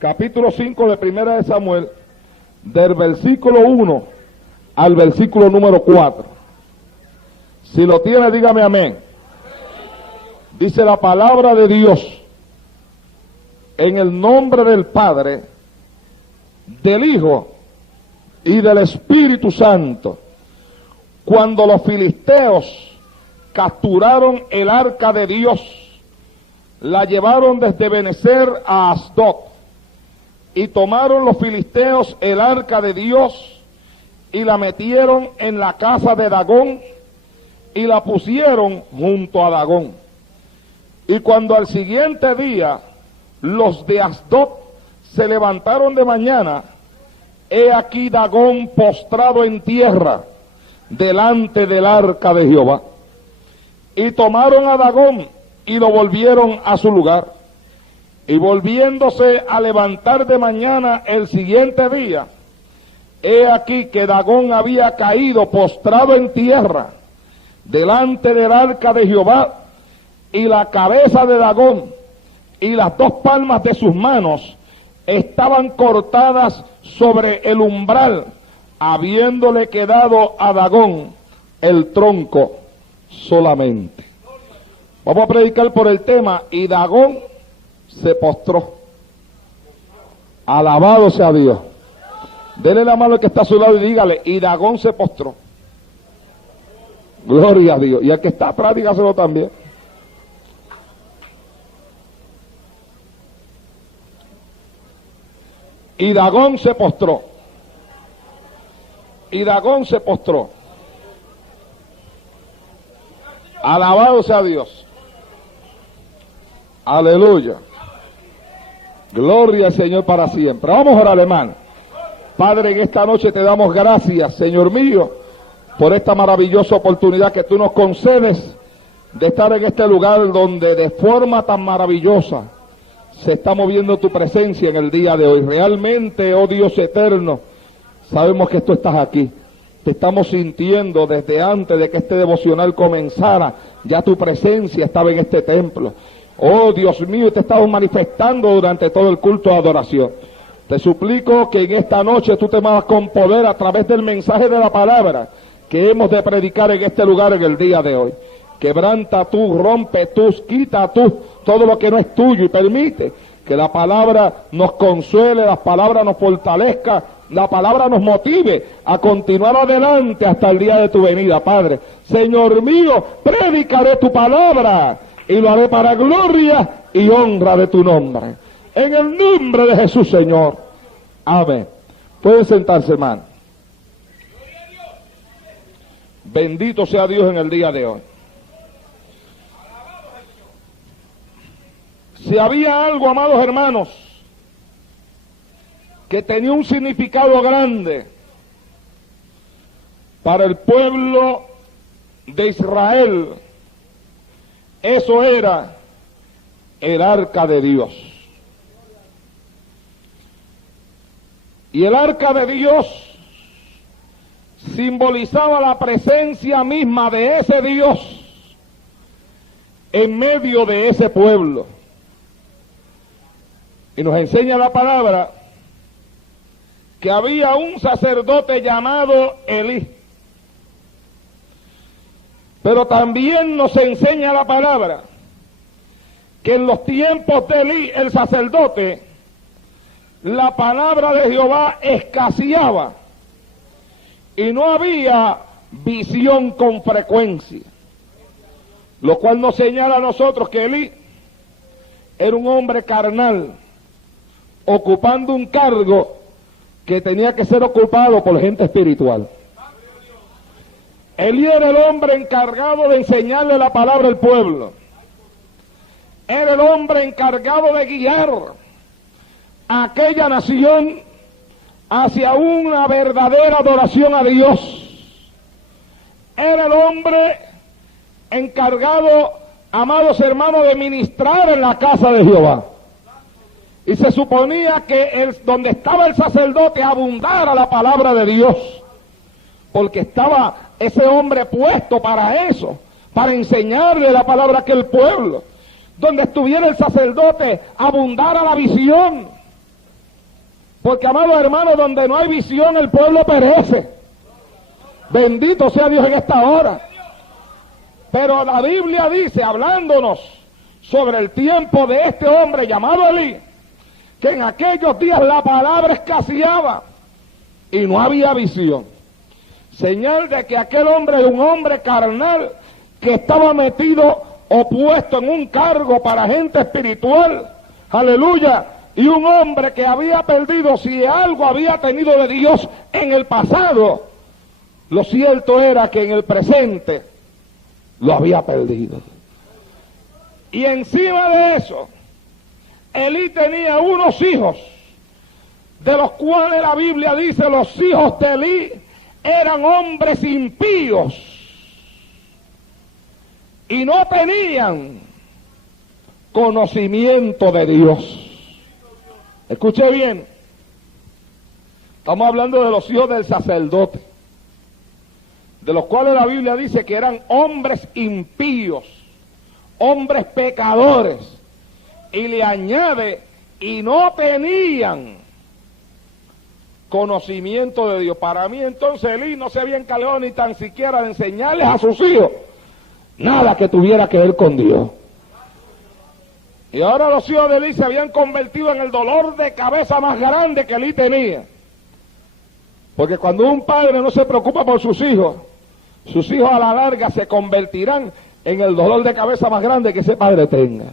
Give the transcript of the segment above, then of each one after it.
capítulo 5 de Primera de Samuel, del versículo 1 al versículo número 4. Si lo tiene, dígame amén. Dice la palabra de Dios: en el nombre del Padre, del Hijo y del Espíritu Santo. Cuando los filisteos capturaron el arca de Dios, la llevaron desde Benecer a Asdod, y tomaron los filisteos el arca de Dios y la metieron en la casa de Dagón y la pusieron junto a Dagón. Y cuando al siguiente día los de Asdod se levantaron de mañana, he aquí Dagón postrado en tierra delante del arca de Jehová. Y tomaron a Dagón y lo volvieron a su lugar. Y volviéndose a levantar de mañana el siguiente día, he aquí que Dagón había caído postrado en tierra delante del arca de Jehová, y la cabeza de Dagón y las dos palmas de sus manos estaban cortadas sobre el umbral, habiéndole quedado a Dagón el tronco solamente. Vamos a predicar por el tema: y Dagón se postró. Alabado sea Dios. Dele la mano al que está a su lado y dígale: y Dagón se postró. Gloria a Dios. Y al que está atrás, dígaselo también. Y Dagón se postró. Y Dagón se postró. Alabado sea Dios. Aleluya. Gloria al Señor para siempre. Vamos a orar, hermano. Padre, en esta noche te damos gracias, Señor mío, por esta maravillosa oportunidad que tú nos concedes de estar en este lugar donde de forma tan maravillosa se está moviendo tu presencia en el día de hoy. Realmente, oh Dios eterno, sabemos que tú estás aquí. Te estamos sintiendo desde antes de que este devocional comenzara. Ya tu presencia estaba en este templo. Oh Dios mío, te estamos manifestando durante todo el culto de adoración. Te suplico que en esta noche tú te muevas con poder a través del mensaje de la palabra que hemos de predicar en este lugar en el día de hoy. Quebranta tú, rompe tú, quita tú todo lo que no es tuyo y permite que la palabra nos consuele, la palabra nos fortalezca, la palabra nos motive a continuar adelante hasta el día de tu venida, Padre. Señor mío, predicaré tu palabra y lo haré para gloria y honra de tu nombre. En el nombre de Jesús, Señor. Amén. Pueden sentarse, hermano. Bendito sea Dios en el día de hoy. Si había algo, amados hermanos, que tenía un significado grande para el pueblo de Israel, eso era el arca de Dios. Y el arca de Dios simbolizaba la presencia misma de ese Dios en medio de ese pueblo. Y nos enseña la palabra que había un sacerdote llamado Elí. Pero también nos enseña la palabra que en los tiempos de Elí, el sacerdote, la palabra de Jehová escaseaba y no había visión con frecuencia. Lo cual nos señala a nosotros que Elí era un hombre carnal, ocupando un cargo que tenía que ser ocupado por gente espiritual. Elí era el hombre encargado de enseñarle la palabra al pueblo. Era el hombre encargado de guiar a aquella nación hacia una verdadera adoración a Dios. Era el hombre encargado, amados hermanos, de ministrar en la casa de Jehová. Y se suponía que donde estaba el sacerdote abundara la palabra de Dios, porque estaba ese hombre puesto para eso, para enseñarle la palabra a aquel pueblo. Donde estuviera el sacerdote abundara la visión, Porque, amados hermanos, donde no hay visión el pueblo perece. Bendito sea Dios en esta hora. Pero la Biblia dice, hablándonos sobre el tiempo de este hombre llamado Elí, que en aquellos días la palabra escaseaba y no había visión. Señal de que aquel hombre era un hombre carnal que estaba metido o puesto en un cargo para gente espiritual. Aleluya. Y un hombre que había perdido, si algo había tenido de Dios en el pasado, lo cierto era que en el presente lo había perdido. Y encima de eso, Elí tenía unos hijos, de los cuales la Biblia dice, los hijos de Elí eran hombres impíos y no tenían conocimiento de Dios. Escuche bien, estamos hablando de los hijos del sacerdote, de los cuales la Biblia dice que eran hombres impíos, hombres pecadores, y le añade, y no tenían conocimiento de Dios. Para mí entonces Elí no se había encargado ni tan siquiera de enseñarles a sus hijos nada que tuviera que ver con Dios. Y ahora los hijos de Elí se habían convertido en el dolor de cabeza más grande que Elí tenía. Porque cuando un padre no se preocupa por sus hijos a la larga se convertirán en el dolor de cabeza más grande que ese padre tenga.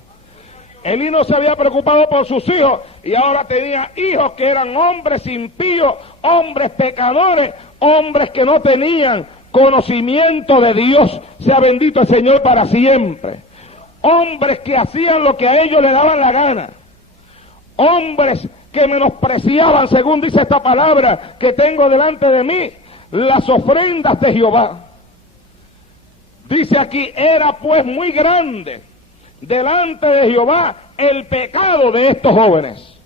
Elí no se había preocupado por sus hijos y ahora tenía hijos que eran hombres impíos, hombres pecadores, hombres que no tenían conocimiento de Dios. Sea bendito el Señor para siempre. Hombres que hacían lo que a ellos les daban la gana. Hombres que menospreciaban, según dice esta palabra que tengo delante de mí, las ofrendas de Jehová. Dice aquí, era pues muy grande delante de Jehová el pecado de estos jóvenes,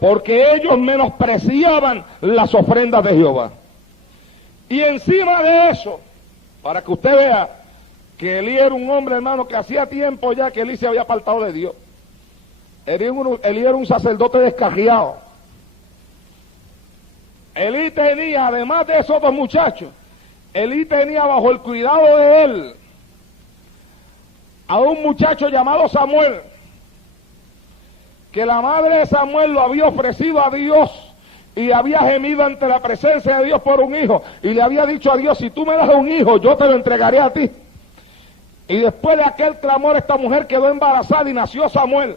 porque ellos menospreciaban las ofrendas de Jehová. Y encima de eso, para que usted vea que Elí era un hombre, hermano, que hacía tiempo ya que Elí se había apartado de Dios. Elí era un sacerdote descarriado. Elí tenía, además de esos dos muchachos, Elí tenía bajo el cuidado de él a un muchacho llamado Samuel, que la madre de Samuel lo había ofrecido a Dios y había gemido ante la presencia de Dios por un hijo, y le había dicho a Dios, si tú me das un hijo, yo te lo entregaré a ti. Y después de aquel clamor, esta mujer quedó embarazada y nació Samuel.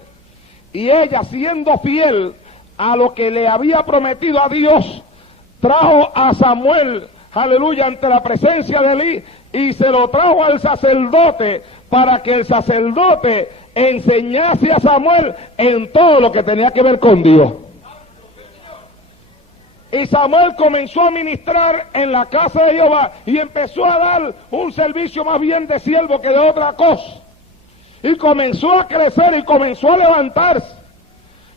Y ella, siendo fiel a lo que le había prometido a Dios, trajo a Samuel, aleluya, ante la presencia de Elí, y se lo trajo al sacerdote, para que el sacerdote enseñase a Samuel en todo lo que tenía que ver con Dios. Y Samuel comenzó a ministrar en la casa de Jehová y empezó a dar un servicio más bien de siervo que de otra cosa. Y comenzó a crecer y comenzó a levantarse.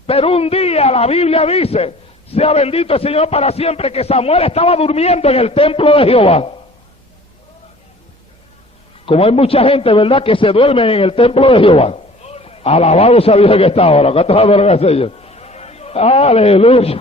Pero un día la Biblia dice, sea bendito el Señor para siempre, que Samuel estaba durmiendo en el templo de Jehová. Como hay mucha gente, ¿verdad?, que se duerme en el templo de Jehová. Alabado sea Dios en esta hora. ¿Cuántos adoran al Señor? Aleluya.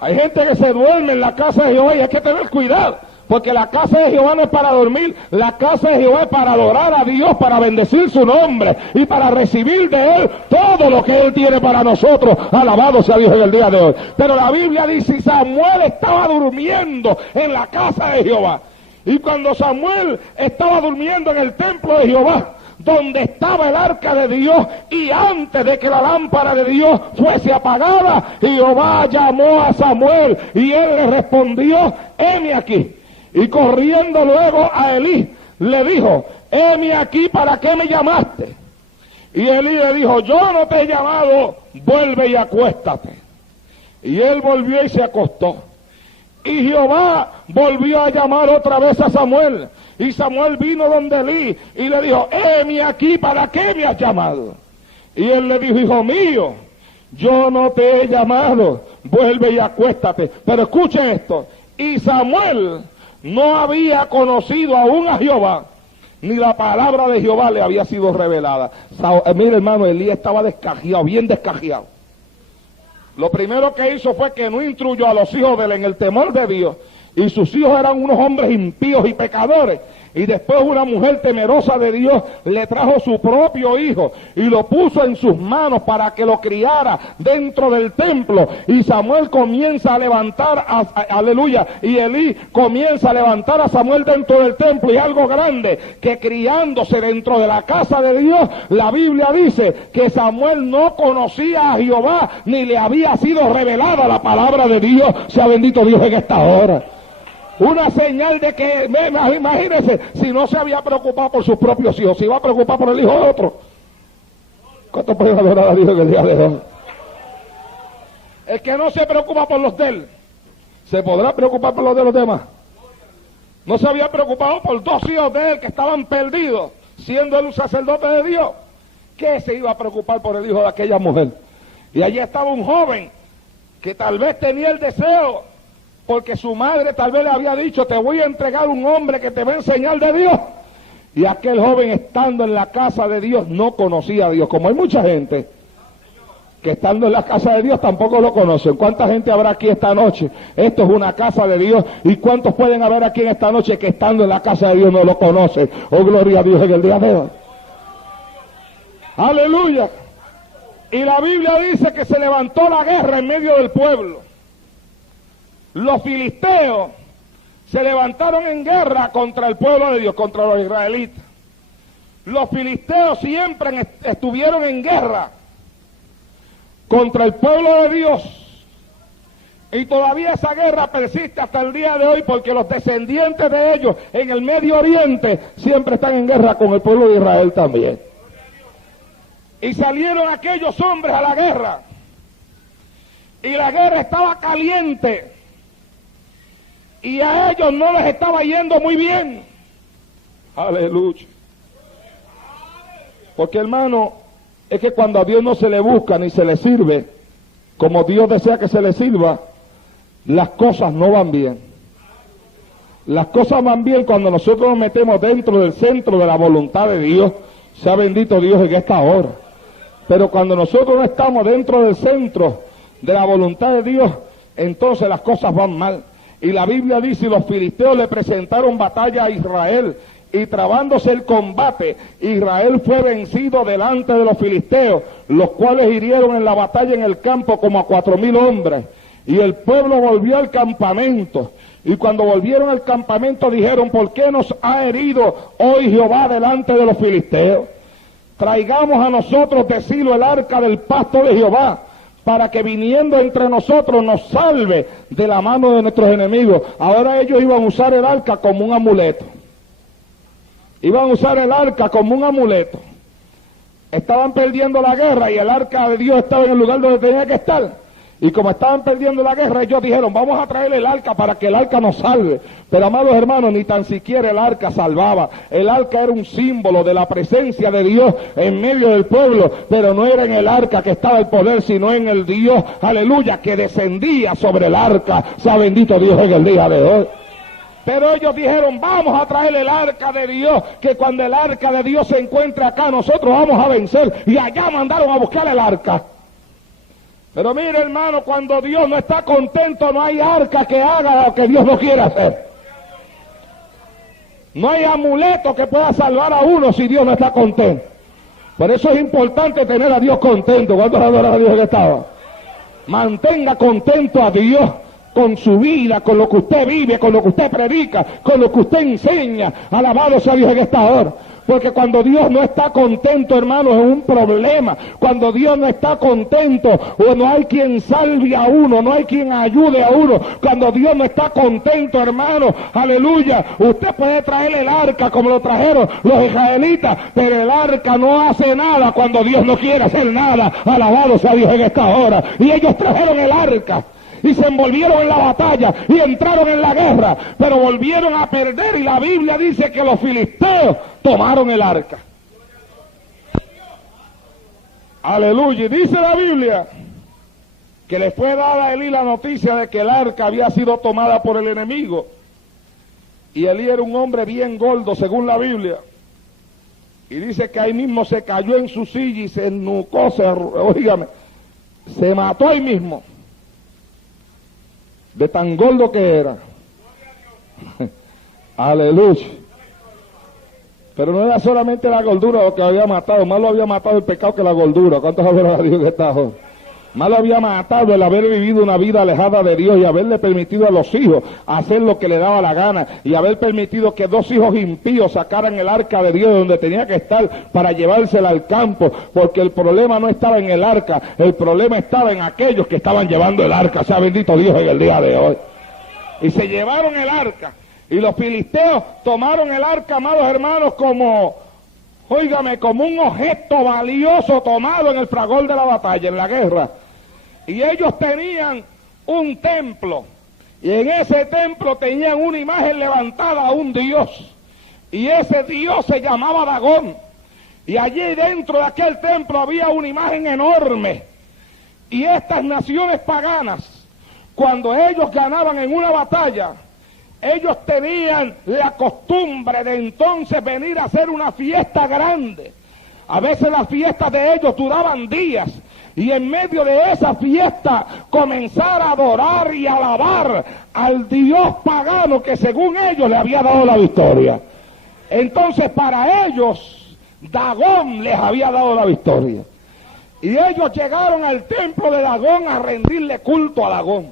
Hay gente que se duerme en la casa de Jehová y hay que tener cuidado, porque la casa de Jehová no es para dormir, la casa de Jehová es para adorar a Dios, para bendecir su nombre y para recibir de Él todo lo que Él tiene para nosotros. Alabado sea Dios en el día de hoy. Pero la Biblia dice, Samuel estaba durmiendo en la casa de Jehová. Y cuando Samuel estaba durmiendo en el templo de Jehová, donde estaba el arca de Dios, y antes de que la lámpara de Dios fuese apagada, Jehová llamó a Samuel y él le respondió, heme aquí. Y corriendo luego a Elí le dijo, heme aquí, ¿para qué me llamaste? Y Elí le dijo, yo no te he llamado, vuelve y acuéstate. Y él volvió y se acostó. Y Jehová volvió a llamar otra vez a Samuel. Y Samuel vino donde Elí y le dijo, heme aquí, ¿para qué me has llamado? Y él le dijo, hijo mío, yo no te he llamado, vuelve y acuéstate. Pero escuchen esto, y Samuel no había conocido aún a Jehová, ni la palabra de Jehová le había sido revelada. Mire, hermano, Elí estaba descajeado, bien descajeado. Lo primero que hizo fue que no instruyó a los hijos de él en el temor de Dios. Y sus hijos eran unos hombres impíos y pecadores. Y después una mujer temerosa de Dios le trajo su propio hijo y lo puso en sus manos para que lo criara dentro del templo. Y Samuel comienza a levantar, aleluya, y Elí comienza a levantar a Samuel dentro del templo. Y algo grande, que criándose dentro de la casa de Dios, la Biblia dice que Samuel no conocía a Jehová, ni le había sido revelada la palabra de Dios. Sea bendito Dios en esta hora. Una señal de que, imagínense, si no se había preocupado por sus propios hijos, se iba a preocupar por el hijo de otro. ¿Cuánto pueden adorar a Dios en el día de hoy? El que no se preocupa por los de él, ¿se podrá preocupar por los de los demás? No se había preocupado por 2 hijos de él que estaban perdidos, siendo él un sacerdote de Dios. ¿Qué se iba a preocupar por el hijo de aquella mujer? Y allí estaba un joven que tal vez tenía el deseo, porque su madre tal vez le había dicho, te voy a entregar un hombre que te va a enseñar de Dios. Y aquel joven, estando en la casa de Dios, no conocía a Dios. Como hay mucha gente que estando en la casa de Dios tampoco lo conocen. ¿Cuánta gente habrá aquí esta noche? Esto es una casa de Dios. ¿Y cuántos pueden haber aquí en esta noche que estando en la casa de Dios no lo conocen? Oh, gloria a Dios en el día de hoy. Aleluya. Y la Biblia dice que se levantó la guerra en medio del pueblo. Los filisteos se levantaron en guerra contra el pueblo de Dios, contra los israelitas. Los filisteos siempre estuvieron en guerra contra el pueblo de Dios. Y todavía esa guerra persiste hasta el día de hoy, porque los descendientes de ellos en el Medio Oriente siempre están en guerra con el pueblo de Israel también. Y salieron aquellos hombres a la guerra. Y la guerra estaba caliente. Y a ellos no les estaba yendo muy bien. Aleluya. Porque, hermano, es que cuando a Dios no se le busca ni se le sirve como Dios desea que se le sirva, las cosas no van bien. Las cosas van bien cuando nosotros nos metemos dentro del centro de la voluntad de Dios. Sea bendito Dios en esta hora. Pero cuando nosotros no estamos dentro del centro de la voluntad de Dios, entonces las cosas van mal. Y la Biblia dice, los filisteos le presentaron batalla a Israel, y trabándose el combate, Israel fue vencido delante de los filisteos, los cuales hirieron en la batalla en el campo como a 4,000 hombres. Y el pueblo volvió al campamento. Y cuando volvieron al campamento dijeron, ¿por qué nos ha herido hoy Jehová delante de los filisteos? Traigamos a nosotros de Silo el arca del pacto de Jehová, para que viniendo entre nosotros nos salve de la mano de nuestros enemigos. Ahora ellos iban a usar el arca como un amuleto. Iban a usar el arca como un amuleto. Estaban perdiendo la guerra y el arca de Dios estaba en el lugar donde tenía que estar. Y como estaban perdiendo la guerra, ellos dijeron, vamos a traer el arca para que el arca nos salve. Pero, amados hermanos, ni tan siquiera el arca salvaba. El arca era un símbolo de la presencia de Dios en medio del pueblo, pero no era en el arca que estaba el poder, sino en el Dios, aleluya, que descendía sobre el arca. Sea bendito Dios en el día de hoy. Pero ellos dijeron, vamos a traer el arca de Dios, que cuando el arca de Dios se encuentre acá, nosotros vamos a vencer. Y allá mandaron a buscar el arca. Pero mire, hermano, cuando Dios no está contento, no hay arca que haga lo que Dios no quiere hacer. No hay amuleto que pueda salvar a uno si Dios no está contento. Por eso es importante tener a Dios contento. ¿Cuántos adoran a Dios que estaba? Mantenga contento a Dios con su vida, con lo que usted vive, con lo que usted predica, con lo que usted enseña. Alabado sea Dios en esta hora. Porque cuando Dios no está contento, hermano, es un problema. Cuando Dios no está contento, o no hay quien salve a uno, no hay quien ayude a uno. Cuando Dios no está contento, hermano, aleluya, usted puede traer el arca como lo trajeron los israelitas, pero el arca no hace nada cuando Dios no quiere hacer nada. Alabado sea Dios en esta hora. Y ellos trajeron el arca y se envolvieron en la batalla y entraron en la guerra, pero volvieron a perder, y la Biblia dice que los filisteos tomaron el arca. Aleluya. Y dice la Biblia que le fue dada a Elí la noticia de que el arca había sido tomada por el enemigo, y Elí era un hombre bien gordo según la Biblia, y dice que ahí mismo se cayó en su silla y se ennucó, oígame, Se mató ahí mismo, de tan gordo que era. Aleluya. Pero no era solamente la gordura lo que había matado, más lo había matado el pecado que la gordura. ¿Cuántos hablan a Dios que está hoy? Más lo había matado el haber vivido una vida alejada de Dios y haberle permitido a los hijos hacer lo que le daba la gana y haber permitido que 2 hijos impíos sacaran el arca de Dios donde tenía que estar para llevársela al campo, porque el problema no estaba en el arca, el problema estaba en aquellos que estaban llevando el arca. Sea bendito Dios en el día de hoy. Y se llevaron el arca. Y los filisteos tomaron el arca, amados hermanos, como, óigame, como un objeto valioso tomado en el fragor de la batalla, en la guerra. Y ellos tenían un templo, y en ese templo tenían una imagen levantada a un dios, y ese dios se llamaba Dagón. Y allí dentro de aquel templo había una imagen enorme. Y estas naciones paganas, cuando ellos ganaban en una batalla, ellos tenían la costumbre de entonces venir a hacer una fiesta grande. A veces las fiestas de ellos duraban días, y en medio de esa fiesta comenzar a adorar y alabar al dios pagano que según ellos le había dado la victoria. Entonces para ellos Dagón les había dado la victoria, y ellos llegaron al templo de Dagón a rendirle culto a Dagón,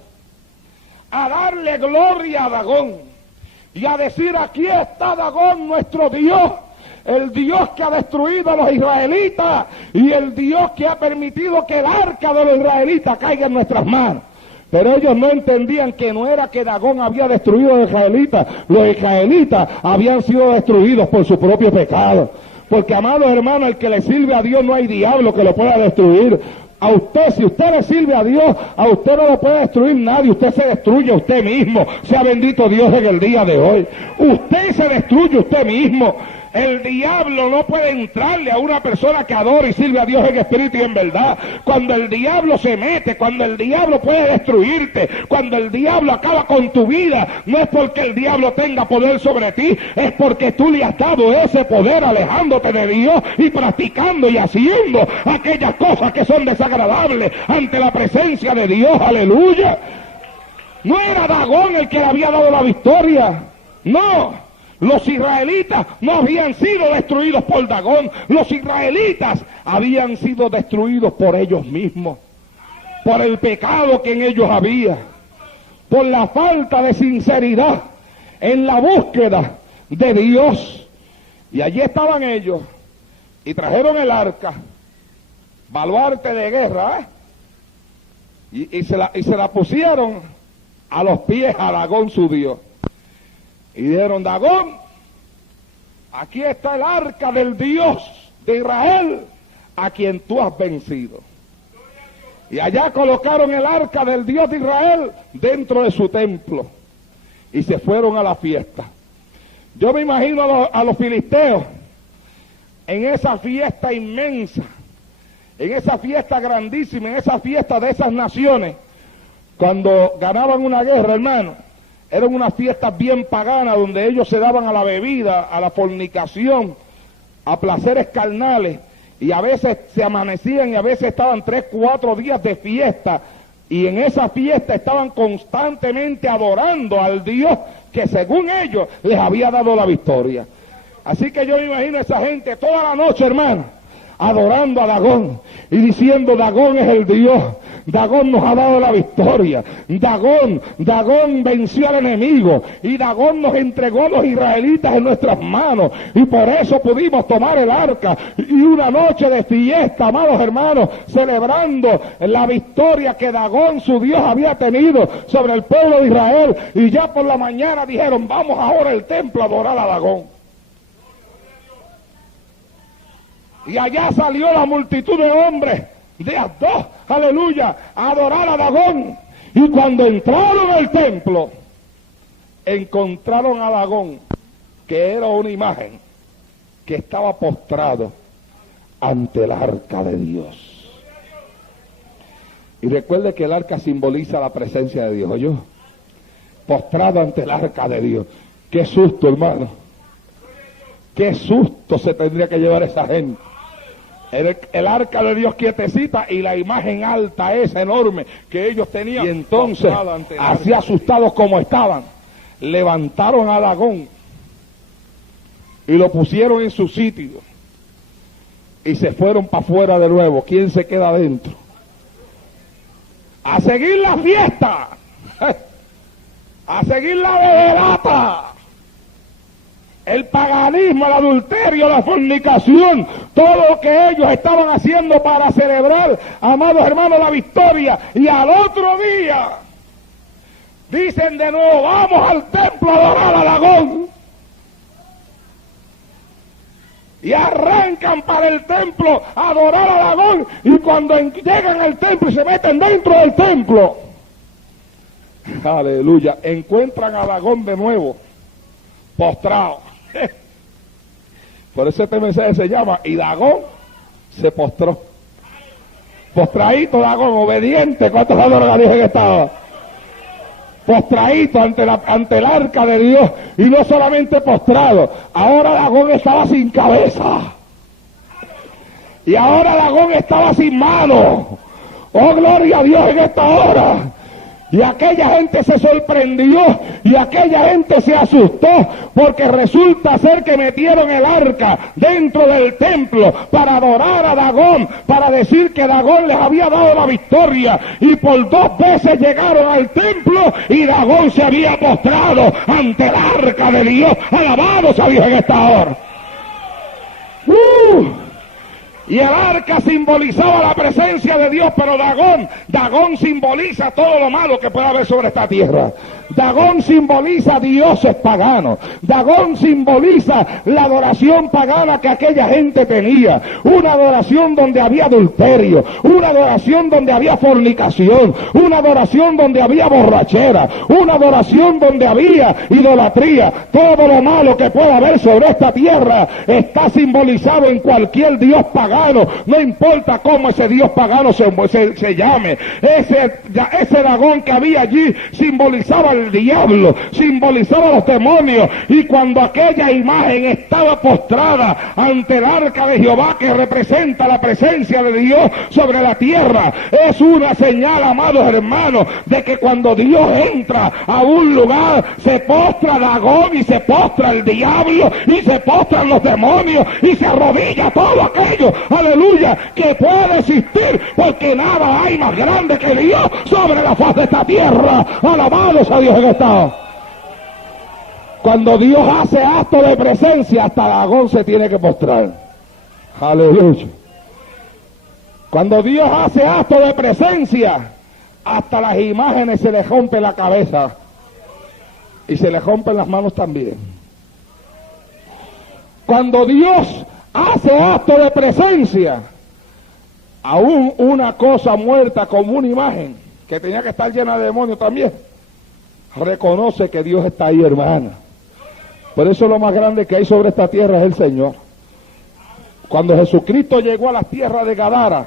a darle gloria a Dagón y a decir: aquí está Dagón, nuestro Dios, el Dios que ha destruido a los israelitas y el Dios que ha permitido que el arca de los israelitas caiga en nuestras manos. Pero ellos no entendían que no era que Dagón había destruido a los israelitas habían sido destruidos por su propio pecado. Porque, amados hermanos, el que le sirve a Dios no hay diablo que lo pueda destruir. A usted, si usted le sirve a Dios, a usted no lo puede destruir nadie, usted se destruye a usted mismo. Sea bendito Dios en el día de hoy. Usted se destruye a usted mismo. El diablo no puede entrarle a una persona que adora y sirve a Dios en espíritu y en verdad. Cuando el diablo se mete, cuando el diablo puede destruirte, cuando el diablo acaba con tu vida, no es porque el diablo tenga poder sobre ti, es porque tú le has dado ese poder alejándote de Dios y practicando y haciendo aquellas cosas que son desagradables ante la presencia de Dios. Aleluya. No era Dagón el que le había dado la victoria, no. Los israelitas no habían sido destruidos por Dagón, los israelitas habían sido destruidos por ellos mismos, por el pecado que en ellos había, por la falta de sinceridad en la búsqueda de Dios. Y allí estaban ellos, y trajeron el arca, baluarte de guerra, y se la pusieron a los pies a Dagón su Dios. Y dijeron: Dagón, aquí está el arca del Dios de Israel, a quien tú has vencido. Y allá colocaron el arca del Dios de Israel dentro de su templo, y se fueron a la fiesta. Yo me imagino a los filisteos en esa fiesta inmensa, en esa fiesta grandísima, en esa fiesta de esas naciones, cuando ganaban una guerra, hermano. Eran unas fiestas bien paganas donde ellos se daban a la bebida, a la fornicación, a placeres carnales, y a veces se amanecían y a veces estaban 3, 4 días de fiesta, y en esa fiesta estaban constantemente adorando al Dios que según ellos les había dado la victoria. Así que yo me imagino a esa gente toda la noche, hermano, adorando a Dagón y diciendo: Dagón es el Dios, Dagón nos ha dado la victoria, Dagón venció al enemigo, y Dagón nos entregó a los israelitas en nuestras manos, y por eso pudimos tomar el arca. Y una noche de fiesta, amados hermanos, celebrando la victoria que Dagón, su Dios, había tenido sobre el pueblo de Israel. Y ya por la mañana dijeron: vamos ahora al templo a adorar a Dagón. Y allá salió la multitud de hombres de Asdod, aleluya, a adorar a Dagón. Y cuando entraron al templo, encontraron a Dagón, que era una imagen, que estaba postrado ante el arca de Dios. Y recuerde que el arca simboliza la presencia de Dios, ¿oyó? Postrado ante el arca de Dios. Qué susto, hermano. Qué susto se tendría que llevar esa gente el arca de Dios quietecita y la imagen alta esa enorme que ellos tenían. Y entonces, así asustados como estaban, levantaron a Dagón y lo pusieron en su sitio y se fueron para afuera de nuevo. ¿Quién se queda adentro? A seguir la fiesta, a seguir la beberata, el paganismo, el adulterio, la fornicación, todo lo que ellos estaban haciendo para celebrar, amados hermanos, la victoria. Y al otro día dicen de nuevo: vamos al templo a adorar a Dagón. Y arrancan para el templo a adorar a Dagón, y cuando llegan al templo y se meten dentro del templo, aleluya, encuentran a Dagón de nuevo postrado. Por eso este mensaje se llama: y Dagón se postró. Postradito Dagón, obediente. ¿Cuántos adoran dije que estaba? Postradito ante el arca de Dios. Y no solamente postrado, ahora Dagón estaba sin cabeza. Y ahora Dagón estaba sin mano. Oh, gloria a Dios en esta hora. Y aquella gente se sorprendió y aquella gente se asustó, porque resulta ser que metieron el arca dentro del templo para adorar a Dagón, para decir que Dagón les había dado la victoria, y por 2 veces llegaron al templo y Dagón se había postrado ante el arca de Dios. Alabado sea Dios en esta hora. Y el arca simbolizaba la presencia de Dios, pero Dagón simboliza todo lo malo que puede haber sobre esta tierra. Dagón simboliza dioses paganos. Dagón simboliza la adoración pagana que aquella gente tenía. Una adoración donde había adulterio, una adoración donde había fornicación, una adoración donde había borrachera, una adoración donde había idolatría. Todo lo malo que pueda haber sobre esta tierra está simbolizado en cualquier dios pagano. No importa cómo ese dios pagano se llame. Ese Dagón que había allí simbolizaba el diablo, simbolizaba los demonios. Y cuando aquella imagen estaba postrada ante el arca de Jehová, que representa la presencia de Dios sobre la tierra, es una señal, amados hermanos, de que cuando Dios entra a un lugar, se postra Dagón y se postra el diablo y se postran los demonios y se arrodilla todo aquello, aleluya, que puede existir, porque nada hay más grande que Dios sobre la faz de esta tierra. Alabados a Dios en esta hora. Cuando Dios hace acto de presencia, hasta Dagón se tiene que postrar. Aleluya. Cuando Dios hace acto de presencia, hasta las imágenes se le rompe la cabeza y se le rompen las manos también. Cuando Dios hace acto de presencia, aún una cosa muerta como una imagen que tenía que estar llena de demonios también reconoce que Dios está ahí, hermana. Por eso lo más grande que hay sobre esta tierra es el Señor. Cuando Jesucristo llegó a las tierras de Gadara,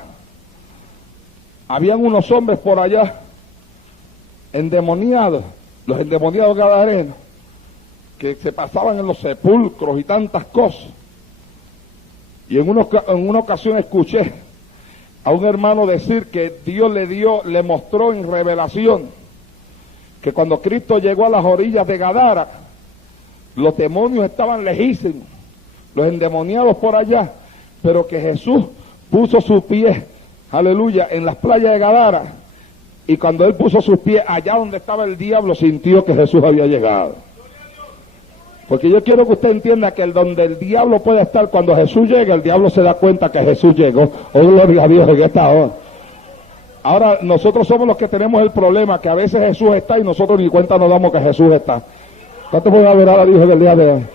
habían unos hombres por allá endemoniados, los endemoniados gadarenos, que se pasaban en los sepulcros y tantas cosas. Y en una ocasión escuché a un hermano decir que Dios le mostró en revelación que cuando Cristo llegó a las orillas de Gadara, los demonios estaban lejísimos, los endemoniados por allá, pero que Jesús puso sus pies, aleluya, en las playas de Gadara, y cuando él puso sus pies allá donde estaba el diablo, sintió que Jesús había llegado. Porque yo quiero que usted entienda que donde el diablo puede estar, cuando Jesús llega, el diablo se da cuenta que Jesús llegó. Oh, gloria a Dios en esta hora. Ahora, nosotros somos los que tenemos el problema, que a veces Jesús está y nosotros ni cuenta nos damos que Jesús está. ¿Cuánto pueden adorar a Dios en el día de hoy?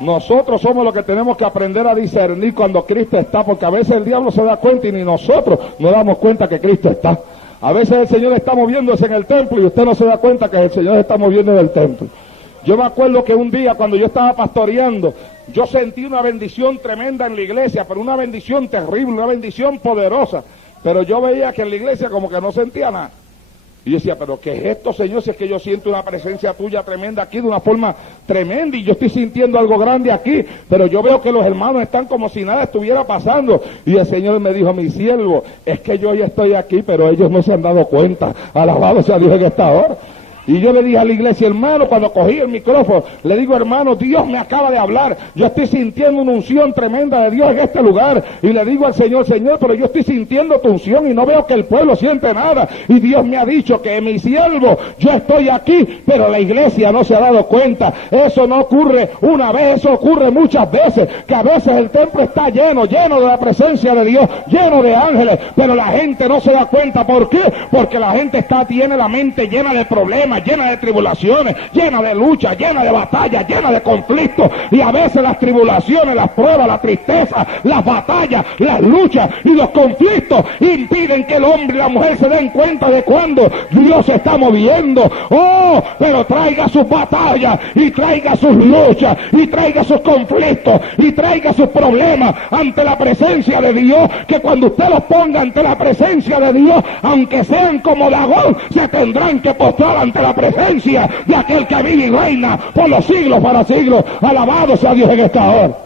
Nosotros somos los que tenemos que aprender a discernir cuando Cristo está, porque a veces el diablo se da cuenta y ni nosotros nos damos cuenta que Cristo está. A veces el Señor está moviéndose en el templo y usted no se da cuenta que el Señor se está moviendo en el templo. Yo me acuerdo que un día cuando yo estaba pastoreando, yo sentí una bendición tremenda en la iglesia, pero una bendición terrible, una bendición poderosa. Pero yo veía que en la iglesia como que no sentía nada. Y yo decía, pero ¿qué es esto, Señor? Si es que yo siento una presencia tuya tremenda aquí, de una forma tremenda, y yo estoy sintiendo algo grande aquí, pero yo veo que los hermanos están como si nada estuviera pasando. Y el Señor me dijo, mi siervo, es que yo ya estoy aquí, pero ellos no se han dado cuenta. Alabado sea Dios en esta hora. Y yo le dije a la iglesia, hermano, cuando cogí el micrófono, le digo, hermano, Dios me acaba de hablar. Yo estoy sintiendo una unción tremenda de Dios en este lugar. Y le digo al Señor, Señor, pero yo estoy sintiendo tu unción y no veo que el pueblo siente nada. Y Dios me ha dicho que mi siervo, yo estoy aquí, pero la iglesia no se ha dado cuenta. Eso no ocurre una vez, eso ocurre muchas veces. Que a veces el templo está lleno de la presencia de Dios, lleno de ángeles, pero la gente no se da cuenta. ¿Por qué? Porque la gente tiene la mente llena de problemas, llena de tribulaciones, llena de luchas, llena de batallas, llena de conflictos, y a veces las tribulaciones, las pruebas, la tristeza, las batallas, las luchas y los conflictos impiden que el hombre y la mujer se den cuenta de cuando Dios se está moviendo. Oh, pero traiga sus batallas y traiga sus luchas y traiga sus conflictos y traiga sus problemas ante la presencia de Dios, que cuando usted los ponga ante la presencia de Dios, aunque sean como Dagón, se tendrán que postrar ante la presencia de aquel que vive y reina por los siglos para siglos. Alabado sea Dios en esta hora.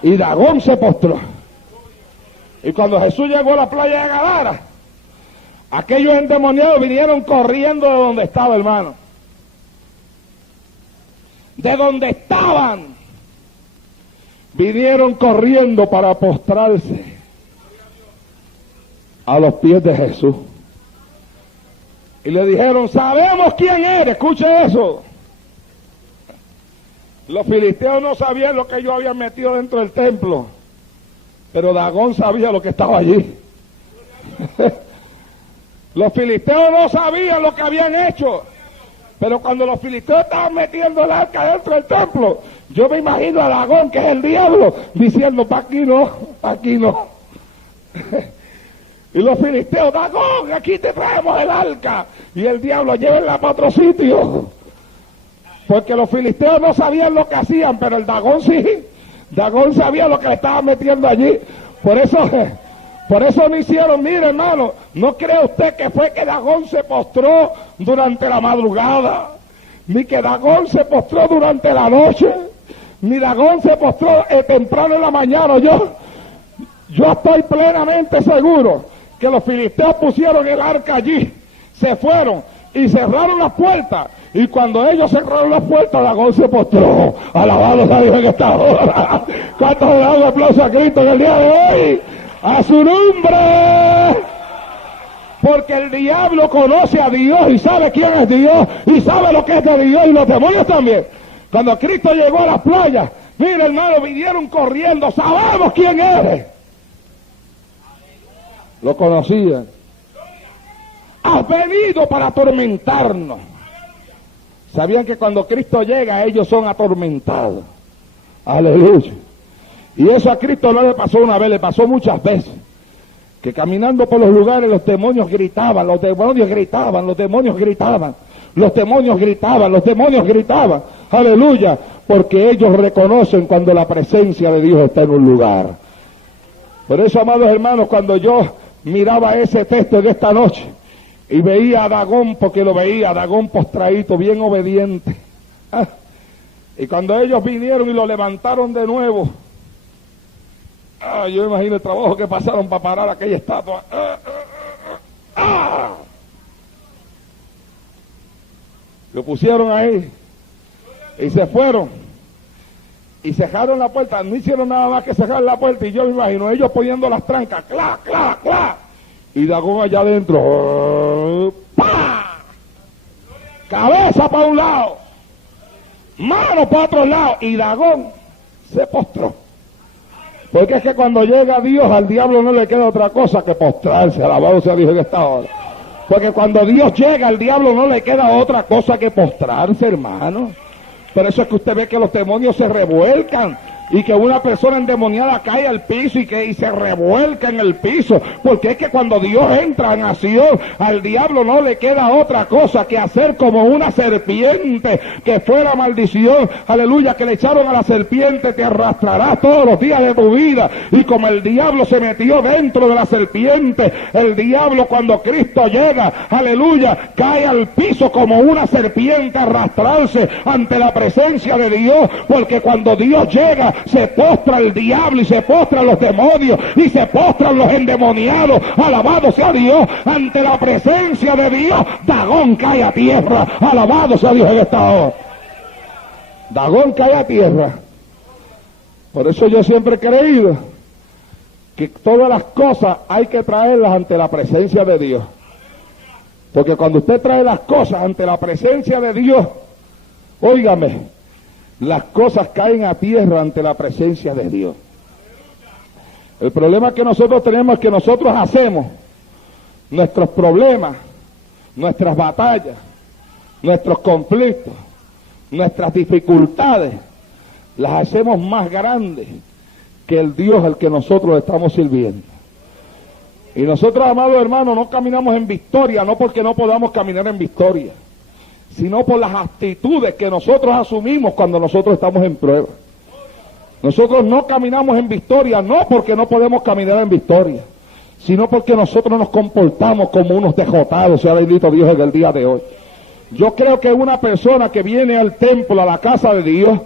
Y Dagón se postró. Y cuando Jesús llegó a la playa de Gadara, aquellos endemoniados vinieron corriendo de donde estaba, hermano. De donde estaban, vinieron corriendo para postrarse a los pies de Jesús. Y le dijeron, sabemos quién eres. Escuche eso. Los filisteos no sabían lo que ellos habían metido dentro del templo, pero Dagón sabía lo que estaba allí. Los filisteos no sabían lo que habían hecho, pero cuando los filisteos estaban metiendo el arca dentro del templo, yo me imagino a Dagón, que es el diablo, diciendo, pa' aquí no, pa' aquí no. Y los filisteos, Dagón, aquí te traemos el arca. Y el diablo, llévenla para otro sitio. Porque los filisteos no sabían lo que hacían, pero el Dagón sí. Dagón sabía lo que le estaban metiendo allí. Por eso no hicieron, mire hermano, no cree usted que fue que Dagón se postró durante la madrugada, ni que Dagón se postró durante la noche, ni Dagón se postró temprano en la mañana. Yo estoy plenamente seguro que los filisteos pusieron el arca allí, se fueron y cerraron las puertas, y cuando ellos cerraron las puertas, Dagón se postró. Alabado sea Dios en esta hora. ¿Cuántos le dan un aplauso a Cristo en el día de hoy? ¡A su nombre! Porque el diablo conoce a Dios y sabe quién es Dios y sabe lo que es de Dios, y los demonios también. Cuando Cristo llegó a la playa, mira hermano, vinieron corriendo, sabemos quién eres. Lo conocían. Has venido para atormentarnos. Sabían que cuando Cristo llega, ellos son atormentados. Aleluya. Y eso a Cristo no le pasó una vez, le pasó muchas veces. Que caminando por los lugares los demonios gritaban, los demonios gritaban, los demonios gritaban, los demonios gritaban, los demonios gritaban. Aleluya. Porque ellos reconocen cuando la presencia de Dios está en un lugar. Por eso, amados hermanos, cuando yo miraba ese texto de esta noche y veía a Dagón, porque lo veía, Dagón postradito, bien obediente. Y cuando ellos vinieron y lo levantaron de nuevo, yo imagino el trabajo que pasaron para parar aquella estatua. Lo pusieron ahí y se fueron y cerraron la puerta. No hicieron nada más que cerrar la puerta, y yo me imagino ellos poniendo las trancas, ¡cla, cla, cla! Y Dagón allá adentro, ¡pa! Cabeza para un lado, mano para otro lado, y Dagón se postró. Porque es que cuando llega Dios, al diablo no le queda otra cosa que postrarse. Alabado sea Dios en esta hora. Porque cuando Dios llega, al diablo no le queda otra cosa que postrarse, hermano. Por eso es que usted ve que los demonios se revuelcan y que una persona endemoniada cae al piso y se revuelca en el piso, porque es que cuando Dios entra en acción, al diablo no le queda otra cosa que hacer como una serpiente, que fue la maldición, aleluya, que le echaron a la serpiente, te arrastrarás todos los días de tu vida. Y como el diablo se metió dentro de la serpiente, el diablo cuando Cristo llega, aleluya, cae al piso como una serpiente a arrastrarse ante la presencia de Dios, porque cuando Dios llega, se postra el diablo y se postran los demonios y se postran los endemoniados. Alabado sea Dios, ante la presencia de Dios, Dagón cae a tierra. Alabado sea Dios en esta hora. Dagón cae a tierra. Por eso yo siempre he creído que todas las cosas hay que traerlas ante la presencia de Dios. Porque cuando usted trae las cosas ante la presencia de Dios, óigame, las cosas caen a tierra ante la presencia de Dios. El problema que nosotros tenemos es que nosotros hacemos nuestros problemas, nuestras batallas, nuestros conflictos, nuestras dificultades, las hacemos más grandes que el Dios al que nosotros estamos sirviendo. Y nosotros, amados hermanos, no caminamos en victoria, no porque no podamos caminar en victoria, sino por las actitudes que nosotros asumimos cuando nosotros estamos en prueba. Nosotros no caminamos en victoria, no porque no podemos caminar en victoria, sino porque nosotros nos comportamos como unos dejotados, sea bendito Dios en el día de hoy. Yo creo que una persona que viene al templo, a la casa de Dios,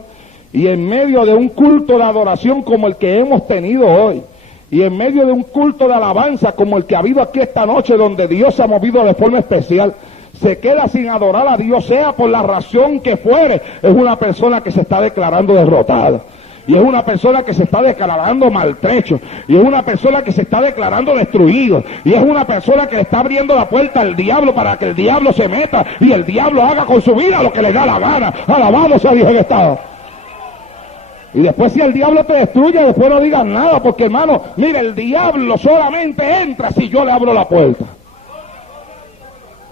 y en medio de un culto de adoración como el que hemos tenido hoy, y en medio de un culto de alabanza como el que ha habido aquí esta noche, donde Dios se ha movido de forma especial, se queda sin adorar a Dios, sea por la razón que fuere, es una persona que se está declarando derrotada. Y es una persona que se está declarando maltrecho. Y es una persona que se está declarando destruido. Y es una persona que le está abriendo la puerta al diablo para que el diablo se meta y el diablo haga con su vida lo que le da la gana. Alabado sea Dios en estado. Y después si el diablo te destruye, después no digas nada, porque hermano, mire, el diablo solamente entra si yo le abro la puerta.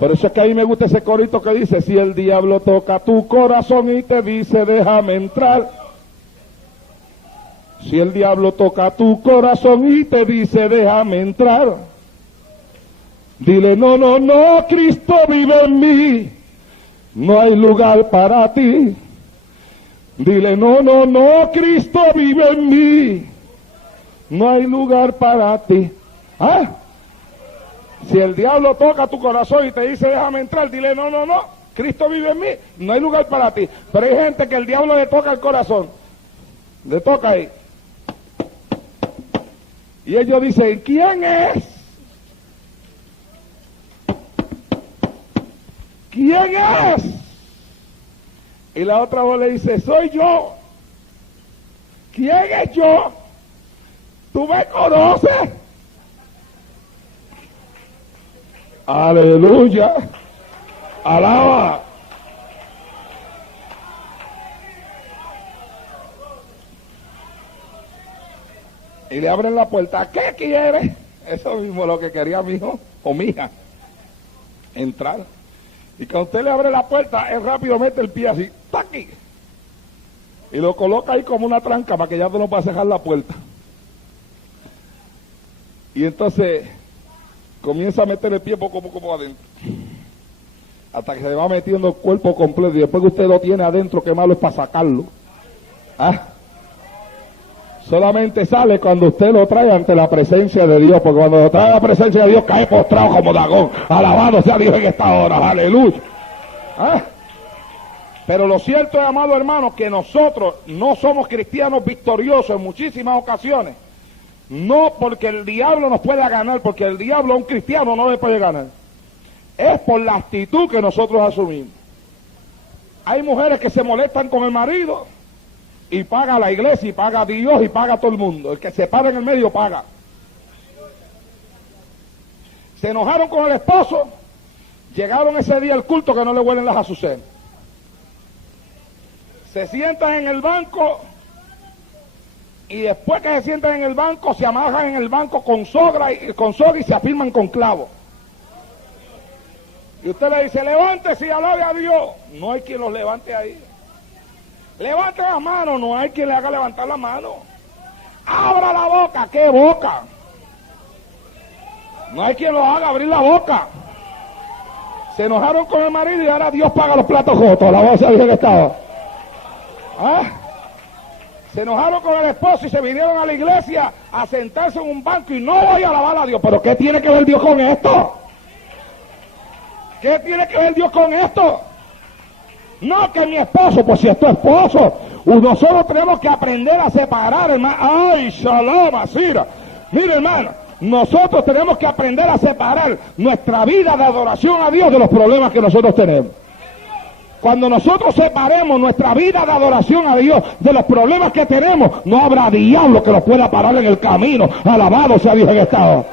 Por eso es que a mí me gusta ese corito que dice, si el diablo toca tu corazón y te dice, déjame entrar. Si el diablo toca tu corazón y te dice, déjame entrar. Dile, no, no, no, Cristo vive en mí. No hay lugar para ti. Dile, no, no, no, Cristo vive en mí. No hay lugar para ti. ¿Ah? Si el diablo toca tu corazón y te dice déjame entrar, dile no, no, no, Cristo vive en mí, no hay lugar para ti. Pero hay gente que el diablo le toca el corazón, le toca ahí. Y ellos dicen, ¿quién es? ¿Quién es? Y la otra voz le dice, soy yo. ¿Quién es yo? ¿Tú me conoces? Aleluya, alaba. Y le abren la puerta. ¿Qué quiere? Eso mismo es lo que quería mi hijo o mi hija, entrar. Y cuando usted le abre la puerta, él rápido mete el pie así, ¡taqui! Y lo coloca ahí como una tranca para que ya no pueda cerrar la puerta. Y entonces comienza a meter el pie poco a poco por adentro, hasta que se va metiendo el cuerpo completo, y después que usted lo tiene adentro, qué malo es para sacarlo. ¿Ah? Solamente sale cuando usted lo trae ante la presencia de Dios, porque cuando lo trae a la presencia de Dios cae postrado como Dagón. Alabado sea Dios en esta hora, aleluya. ¿Ah? Pero lo cierto es, amado hermano, que nosotros no somos cristianos victoriosos en muchísimas ocasiones. No porque el diablo nos pueda ganar, porque el diablo a un cristiano no le puede ganar. Es por la actitud que nosotros asumimos. Hay mujeres que se molestan con el marido y paga la iglesia, y paga a Dios, y paga a todo el mundo. El que se para en el medio paga. Se enojaron con el esposo, llegaron ese día al culto que no le huelen las azucenas. Se sientan en el banco, y después que se sientan en el banco, se amarran en el banco con soga y se afirman con clavos. Y usted le dice, levántese y alabe a Dios. No hay quien los levante ahí. Levante las manos, no hay quien le haga levantar la mano. Abra la boca, ¿qué boca? No hay quien lo haga abrir la boca. Se enojaron con el marido y ahora Dios paga los platos rotos. La voz dije que estaba. ¿Ah? Se enojaron con el esposo y se vinieron a la iglesia a sentarse en un banco y no voy a alabar a Dios. ¿Pero qué tiene que ver Dios con esto? ¿Qué tiene que ver Dios con esto? No, que mi esposo, pues si es tu esposo, nosotros tenemos que aprender a separar, hermano. Ay, shalom, asira. Mire, hermano, nosotros tenemos que aprender a separar nuestra vida de adoración a Dios de los problemas que nosotros tenemos. Cuando nosotros separemos nuestra vida de adoración a Dios de los problemas que tenemos, no habrá diablo que nos pueda parar en el camino. Alabado sea Dios en esta hora.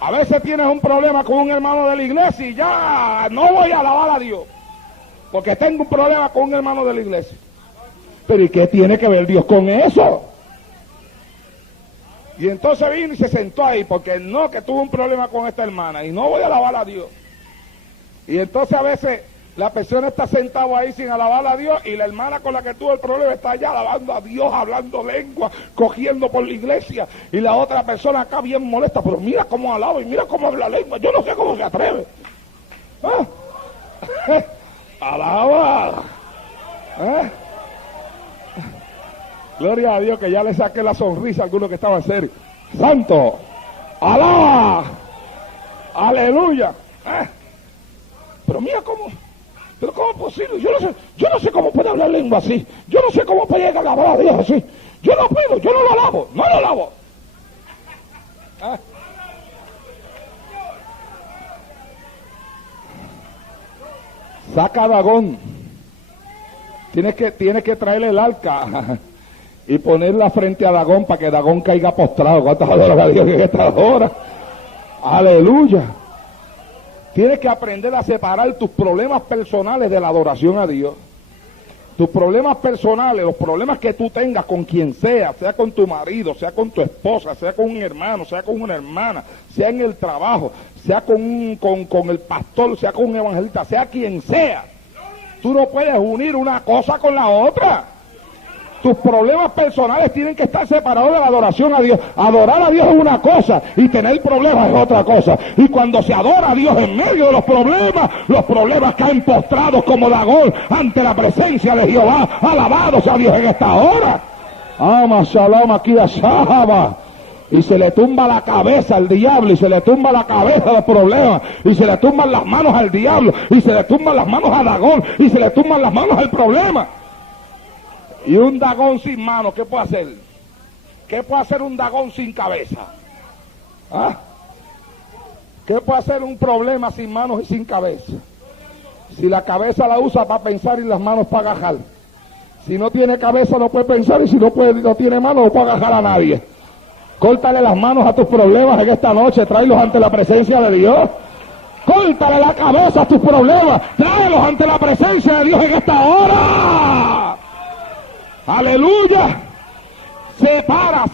A veces tienes un problema con un hermano de la iglesia y ya no voy a alabar a Dios, porque tengo un problema con un hermano de la iglesia. Pero ¿y qué tiene que ver Dios con eso? Y entonces vino y se sentó ahí, porque no, que tuvo un problema con esta hermana y no voy a alabar a Dios. Y entonces a veces la persona está sentada ahí sin alabar a Dios y la hermana con la que tuvo el problema está allá alabando a Dios, hablando lengua, cogiendo por la iglesia, y la otra persona acá bien molesta, pero mira cómo alaba y mira cómo habla lengua, yo no sé cómo se atreve. ¿Ah? Alaba. ¿Eh? Gloria a Dios que ya le saqué la sonrisa a algunos que estaban serios. Santo, alaba, aleluya. Pero mira cómo, pero cómo es posible, yo no sé cómo puede hablar lengua así, yo no sé cómo puede llegar a alabar a Dios así, yo no puedo, yo no lo alabo, no lo alabo. Saca a Dagón, tienes que traerle el arca y ponerla frente a Dagón para que Dagón caiga postrado. ¿Cuántas horas a Dios en esta hora? Aleluya. Tienes que aprender a separar tus problemas personales de la adoración a Dios. Tus problemas personales, los problemas que tú tengas con quien sea con tu marido, sea con tu esposa, sea con un hermano, sea con una hermana, sea en el trabajo, sea con el pastor, sea con un evangelista, sea quien sea. Tú no puedes unir una cosa con la otra. Tus problemas personales tienen que estar separados de la adoración a Dios. Adorar a Dios es una cosa y tener problemas es otra cosa. Y cuando se adora a Dios en medio de los problemas caen postrados como Dagón ante la presencia de Jehová. Alabado sea Dios en esta hora. Ama shalom aquí a Shahaba. Y se le tumba la cabeza al diablo, y se le tumba la cabeza a los problemas, y se le tumban las manos al diablo, y se le tumban las manos a Dagón, y se le tumban las manos al problema. Y un Dagón sin manos, ¿qué puede hacer? ¿Qué puede hacer un Dagón sin cabeza? ¿Ah? ¿Qué puede hacer un problema sin manos y sin cabeza? Si la cabeza la usa para pensar y las manos para agajar. Si no tiene cabeza no puede pensar, y si no tiene manos no puede agajar a nadie. Córtale las manos a tus problemas en esta noche, tráelos ante la presencia de Dios. Córtale la cabeza a tus problemas, tráelos ante la presencia de Dios en esta hora. Aleluya. Separa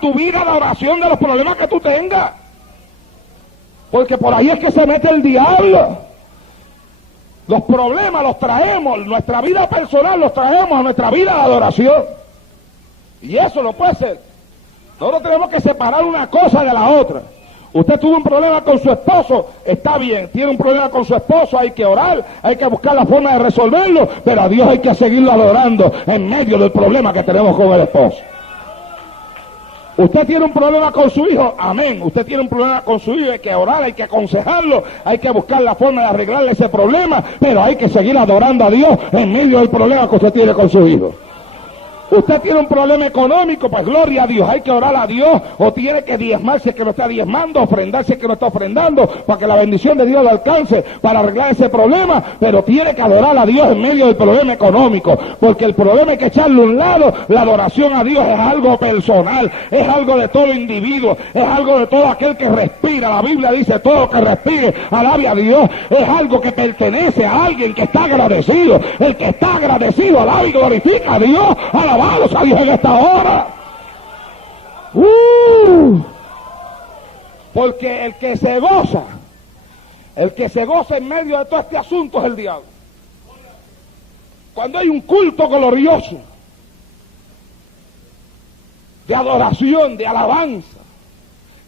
tu vida de oración de los problemas que tú tengas, porque por ahí es que se mete el diablo. Los problemas los traemos, nuestra vida personal los traemos a nuestra vida de adoración, y eso no puede ser. Nosotros tenemos que separar una cosa de la otra. Usted tuvo un problema con su esposo, está bien, tiene un problema con su esposo, hay que orar, hay que buscar la forma de resolverlo, pero a Dios hay que seguirlo adorando en medio del problema que tenemos con el esposo. Usted tiene un problema con su hijo, amén, usted tiene un problema con su hijo, hay que orar, hay que aconsejarlo, hay que buscar la forma de arreglarle ese problema, pero hay que seguir adorando a Dios en medio del problema que usted tiene con su hijo. Usted tiene un problema económico, pues gloria a Dios, hay que orar a Dios, o tiene que diezmarse que no está diezmando, ofrendarse que no está ofrendando, para que la bendición de Dios le alcance para arreglar ese problema, pero tiene que adorar a Dios en medio del problema económico, porque el problema hay que echarle a un lado. La adoración a Dios es algo personal, es algo de todo individuo, es algo de todo aquel que respira. La Biblia dice: todo que respire, alabe a Dios. Es algo que pertenece a alguien que está agradecido. El que está agradecido, alaba y glorifica a Dios. Alabados a Dios en esta hora. Porque el que se goza en medio de todo este asunto es el diablo. cuando hay un culto glorioso, de adoración, de alabanza,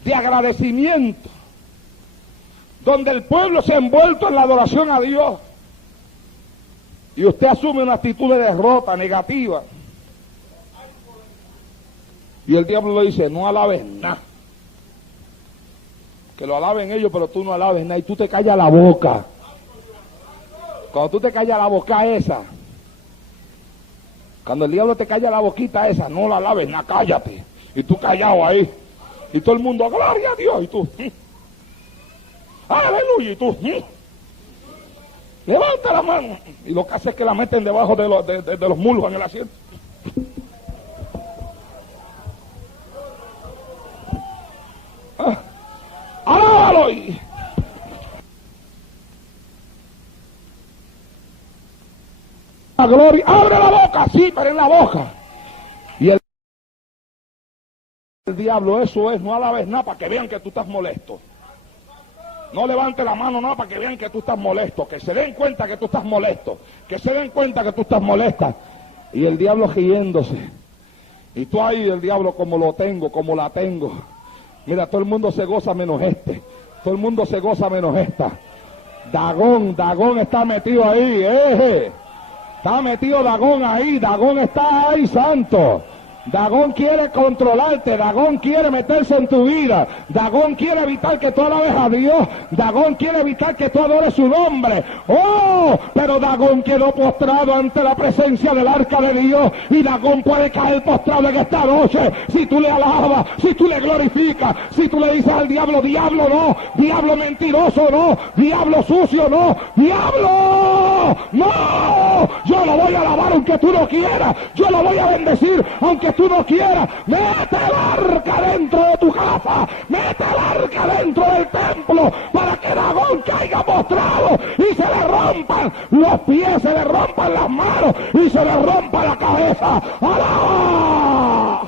de agradecimiento, donde el pueblo se ha envuelto en la adoración a Dios, y usted asume una actitud de derrota negativa, y el diablo le dice, no alabes nada, que lo alaben ellos, pero tú no alabes nada, y tú te callas la boca. Cuando tú te callas la boca esa, cuando el diablo te calla la boquita esa, no la alabes nada, cállate, y tú callado ahí, y todo el mundo, gloria a Dios, y tú, aleluya, y tú, levanta la mano, y lo que hace es que la meten debajo de los muslos en el asiento. Alábalo. La gloria, abre la boca, sí, pero en la boca. Y el diablo, eso es, no alabes nada para que vean que tú estás molesto. No levante la mano nada para que vean que tú estás molesto, que se den cuenta que tú estás molesto, que se den cuenta que tú estás molesta. Y el diablo riéndose. Y tú ahí, el diablo, como lo tengo, como la tengo. Mira, todo el mundo se goza menos este. Todo el mundo se goza menos esta. Dagón está metido ahí, Está metido Dagón ahí, Dagón está ahí, santo. Dagón quiere controlarte, Dagón quiere meterse en tu vida, Dagón quiere evitar que tú alabes a Dios, Dagón quiere evitar que tú adores su nombre. ¡Oh! Pero Dagón quedó postrado ante la presencia del arca de Dios, y Dagón puede caer postrado en esta noche si tú le alabas, si tú le glorificas, si tú le dices al diablo, diablo no, diablo mentiroso no, diablo sucio no, diablo no, yo lo voy a alabar aunque tú no quieras, yo lo voy a bendecir aunque tú no quieras. Mete el arca dentro de tu casa, mete el arca dentro del templo, para que Dagón caiga postrado y se le rompan los pies, se le rompan las manos y se le rompa la cabeza. ¡Alaba!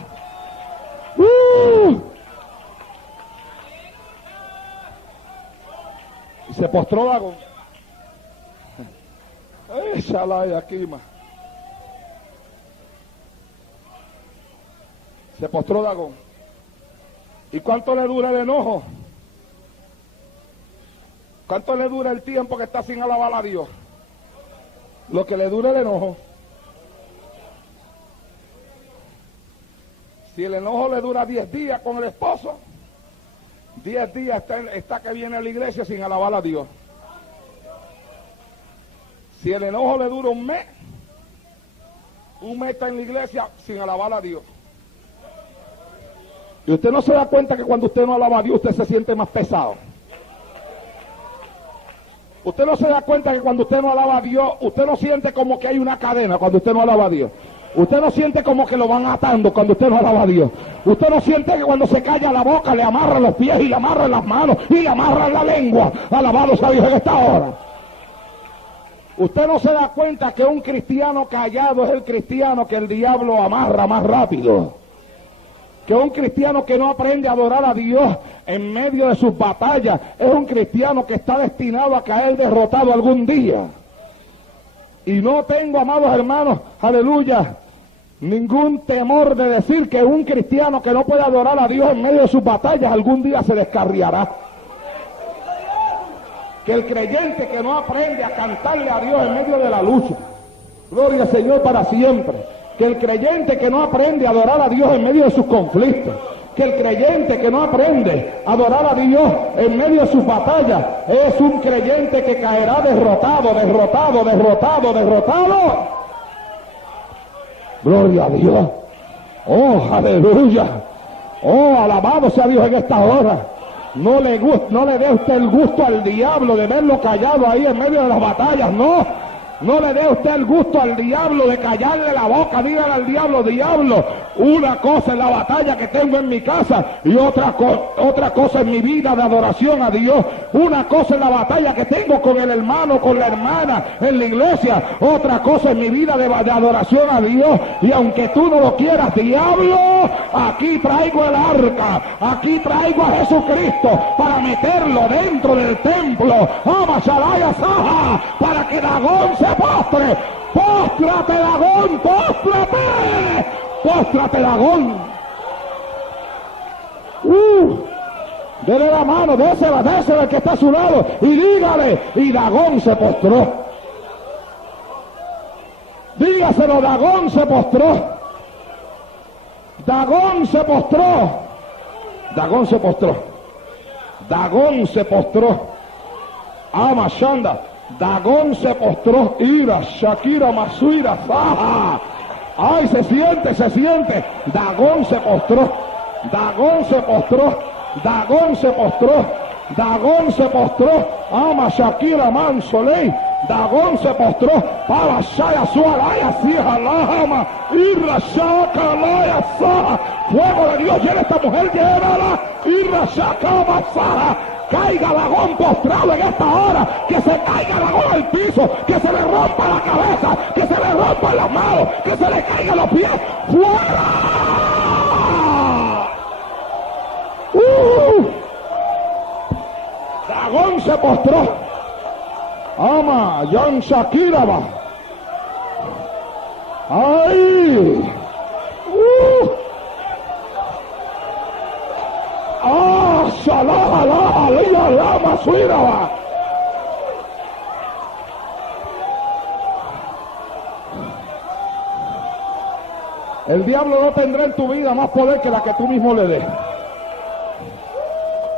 Y se postró Dagón. Échala de aquí, más. Se postró Dagón. ¿Y cuánto le dura el enojo? ¿Cuánto le dura el tiempo que está sin alabar a Dios? Lo que le dura el enojo. Si el enojo le dura 10 días con el esposo, 10 días está que viene a la iglesia sin alabar a Dios. Si el enojo le dura un mes está en la iglesia sin alabar a Dios. Y usted no se da cuenta que cuando usted no alaba a Dios, usted se siente más pesado. Usted no se da cuenta que cuando usted no alaba a Dios, usted no siente como que hay una cadena cuando usted no alaba a Dios. Usted no siente como que lo van atando cuando usted no alaba a Dios. Usted no siente que cuando se calla la boca le amarran los pies y le amarran las manos y le amarran la lengua. Alabado sea Dios en esta hora. Usted no se da cuenta que un cristiano callado es el cristiano que el diablo amarra más rápido. Que un cristiano que no aprende a adorar a Dios en medio de sus batallas es un cristiano que está destinado a caer derrotado algún día. Y no tengo, amados hermanos, aleluya, ningún temor de decir que un cristiano que no puede adorar a Dios en medio de sus batallas algún día se descarriará. Que el creyente que no aprende a cantarle a Dios en medio de la lucha, gloria al Señor para siempre. Que el creyente que no aprende a adorar a Dios en medio de sus conflictos, que el creyente que no aprende a adorar a Dios en medio de sus batallas, es un creyente que caerá derrotado. Gloria a Dios. Oh, aleluya. Oh, alabado sea Dios en esta hora. No le dé usted el gusto al diablo de verlo callado ahí en medio de las batallas, no. No le dé usted el gusto al diablo de callarle la boca. Dígale al diablo, diablo, una cosa es la batalla que tengo en mi casa y otra cosa es mi vida de adoración a Dios. Una cosa es la batalla que tengo con el hermano, con la hermana en la iglesia. Otra cosa es mi vida de adoración a Dios. Y aunque tú no lo quieras, diablo, aquí traigo el arca, aquí traigo a Jesucristo para meterlo dentro del templo. Para que Dagón se se postre. ¡Póstrate, Dagón! ¡Póstrate! ¡Póstrate, Dagón! Dele la mano, désela al que está a su lado y dígale, y Dagón se postró. Dígaselo, Dagón se postró. Dagón se postró. Dagón se postró. Dagón se postró. Amashanda. Dagón se postró. Ira, Shakira, Masuira, Faja. Ay, se siente. Dagón se postró. Dagón se postró. Dagón se postró. Dagón se postró. Ama Shakira Mansolei. Dagón se postró. Para Shaya Sualaya Sija Lahama. Irra Shaka Laya Saja. Fuego de Dios, llena esta mujer, llévala. Irra Shaka Masaja. Caiga Dagón postrado en esta hora, que se caiga Dagón al piso, que se le rompa la cabeza, que se le rompa las manos, que se le caigan los pies. ¡Fuera! Dagón se postró. Ama, Jan Shakira va. ¡Ay! ¡Ah! ¡Shalaha, laha, liya, lama, suira va! El diablo no tendrá en tu vida más poder que la que tú mismo le des.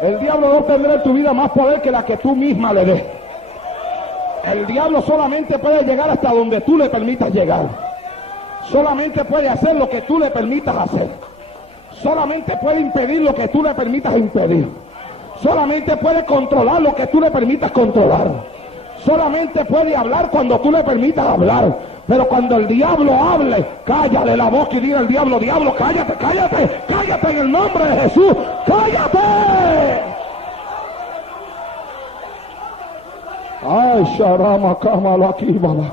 El diablo no tendrá en tu vida más poder que la que tú misma le des. El diablo solamente puede llegar hasta donde tú le permitas llegar. Solamente puede hacer lo que tú le permitas hacer. Solamente puede impedir lo que tú le permitas impedir. Solamente puede controlar lo que tú le permitas controlar. Solamente puede hablar cuando tú le permitas hablar. Pero cuando el diablo hable, cállale la boca y diga al diablo, diablo, cállate, cállate, cállate en el nombre de Jesús, cállate. Ay, Sharama Kamala Kibala.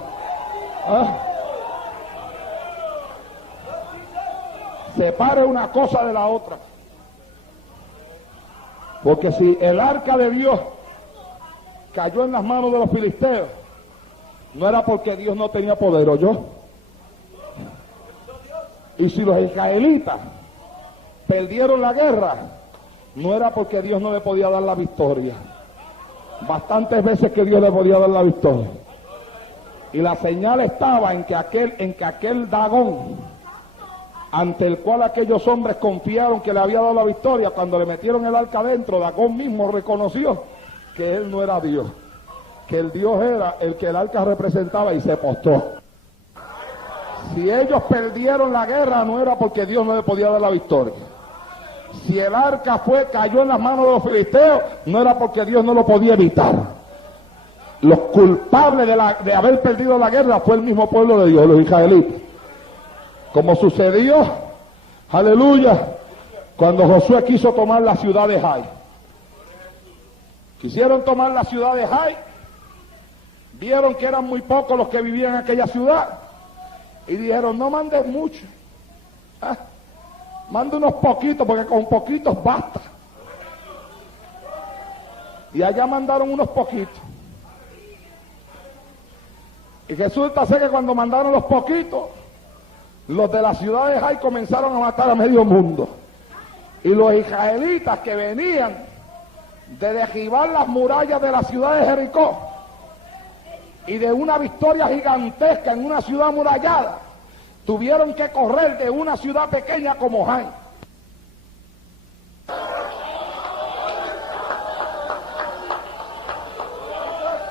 Separe una cosa de la otra. Porque si el arca de Dios cayó en las manos de los filisteos, no era porque Dios no tenía poder, ¿o yo? Y si los israelitas perdieron la guerra, no era porque Dios no le podía dar la victoria. Bastantes veces que Dios le podía dar la victoria. Y la señal estaba en que aquel Dagón, ante el cual aquellos hombres confiaron que le había dado la victoria, cuando le metieron el arca adentro, Dagón mismo reconoció que él no era Dios, que el Dios era el que el arca representaba, y se postró. Si ellos perdieron la guerra, no era porque Dios no le podía dar la victoria. Si el arca cayó en las manos de los filisteos, no era porque Dios no lo podía evitar. Los culpables de haber perdido la guerra fue el mismo pueblo de Dios, los israelitas. Como sucedió, aleluya, cuando Josué quiso tomar la ciudad de Jai. Quisieron tomar la ciudad de Jai, vieron que eran muy pocos los que vivían en aquella ciudad, y dijeron, no mandes mucho, manda unos poquitos, porque con poquitos basta. Y allá mandaron unos poquitos. Y resulta ser que cuando mandaron los poquitos, los de la ciudad de Jai comenzaron a matar a medio mundo. Y los israelitas que venían de derribar las murallas de la ciudad de Jericó y de una victoria gigantesca en una ciudad amurallada, tuvieron que correr de una ciudad pequeña como Jai.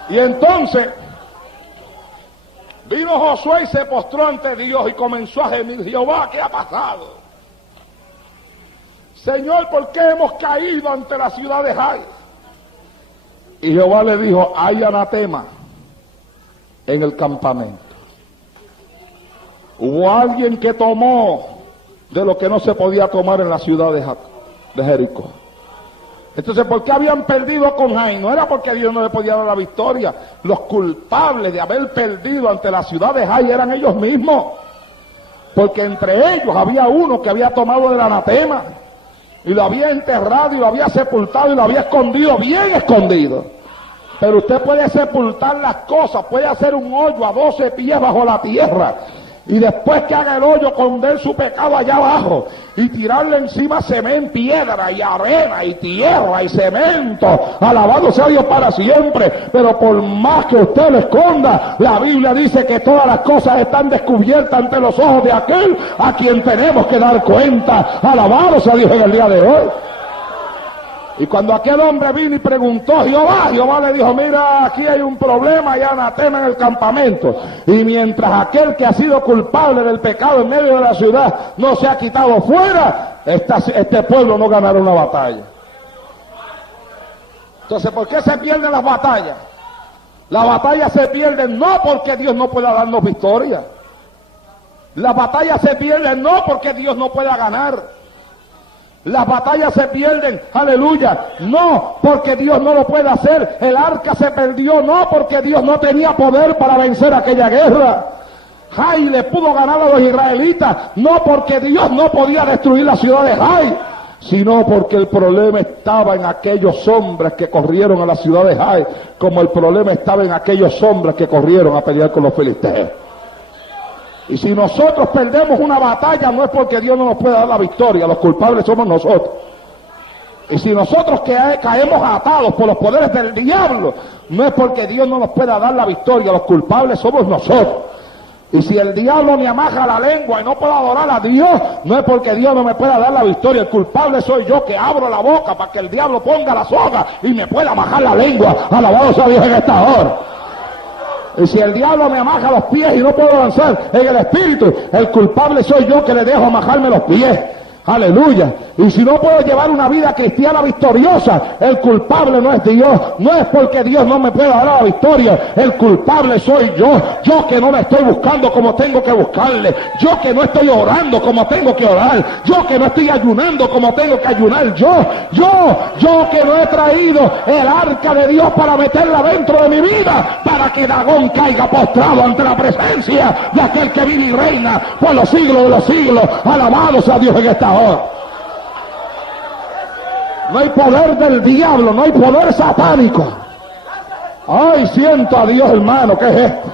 Y entonces vino Josué y se postró ante Dios y comenzó a gemir, Jehová, ¿qué ha pasado? Señor, ¿por qué hemos caído ante la ciudad de Jai? Y Jehová le dijo, hay anatema en el campamento. Hubo alguien que tomó de lo que no se podía tomar en la ciudad de Jericó. Entonces, ¿por qué habían perdido con Jai? No era porque Dios no le podía dar la victoria. Los culpables de haber perdido ante la ciudad de Jai eran ellos mismos. Porque entre ellos había uno que había tomado del anatema y lo había enterrado y lo había sepultado y lo había escondido, bien escondido. Pero usted puede sepultar las cosas, puede hacer un hoyo a 12 pies bajo la tierra, y después que haga el hoyo, esconder su pecado allá abajo y tirarle encima cemento, piedra y arena y tierra y cemento, alabado sea Dios para siempre. Pero por más que usted lo esconda, la Biblia dice que todas las cosas están descubiertas ante los ojos de aquel a quien tenemos que dar cuenta. Alabado sea Dios en el día de hoy. Y cuando aquel hombre vino y preguntó a Jehová, Jehová le dijo: mira, aquí hay un problema, hay anatema en el campamento. Y mientras aquel que ha sido culpable del pecado en medio de la ciudad no se ha quitado fuera, este pueblo no ganará una batalla. Entonces, ¿por qué se pierden las batallas? Las batallas se pierden no porque Dios no pueda darnos victoria. Las batallas se pierden no porque Dios no pueda ganar. Las batallas se pierden, aleluya, no porque Dios no lo puede hacer. El arca se perdió no porque Dios no tenía poder para vencer aquella guerra. Jai le pudo ganar a los israelitas no porque Dios no podía destruir la ciudad de Jai, sino porque el problema estaba en aquellos hombres que corrieron a la ciudad de Jai, como el problema estaba en aquellos hombres que corrieron a pelear con los filisteos. Y si nosotros perdemos una batalla, no es porque Dios no nos pueda dar la victoria, los culpables somos nosotros. Y si nosotros caemos atados por los poderes del diablo, no es porque Dios no nos pueda dar la victoria, los culpables somos nosotros. Y si el diablo me amaja la lengua y no puedo adorar a Dios, no es porque Dios no me pueda dar la victoria, el culpable soy yo, que abro la boca para que el diablo ponga la soga y me pueda amajar la lengua. Alabado sea Dios en esta hora. Y si el diablo me amaja los pies y no puedo avanzar en el espíritu, el culpable soy yo, que le dejo amajarme los pies. Aleluya. Y si no puedo llevar una vida cristiana victoriosa, el culpable no es Dios. No es porque Dios no me pueda dar la victoria, el culpable soy yo. Yo que no la estoy buscando como tengo que buscarle, yo que no estoy orando como tengo que orar, yo que no estoy ayunando como tengo que ayunar, yo que no he traído el arca de Dios para meterla dentro de mi vida, para que Dagón caiga postrado ante la presencia de aquel que vive y reina por los siglos de los siglos. Alabado sea Dios en esta hora. No hay poder del diablo, no hay poder satánico. Ay, siento a Dios, hermano, ¿qué es esto?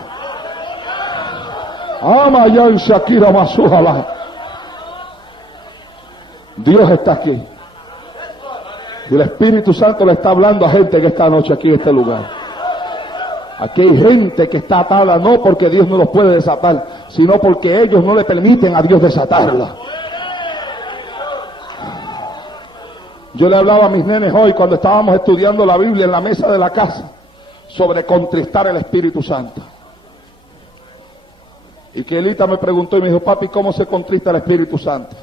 Ama ya en Shakira Masujala. Dios está aquí. Y el Espíritu Santo le está hablando a gente que esta noche aquí en este lugar. Aquí hay gente que está atada no porque Dios no los puede desatar, sino porque ellos no le permiten a Dios desatarla. Yo le hablaba a mis nenes hoy cuando estábamos estudiando la Biblia en la mesa de la casa sobre contristar el Espíritu Santo. Y que Elita me preguntó y me dijo: papi, ¿cómo se contrista el Espíritu Santo?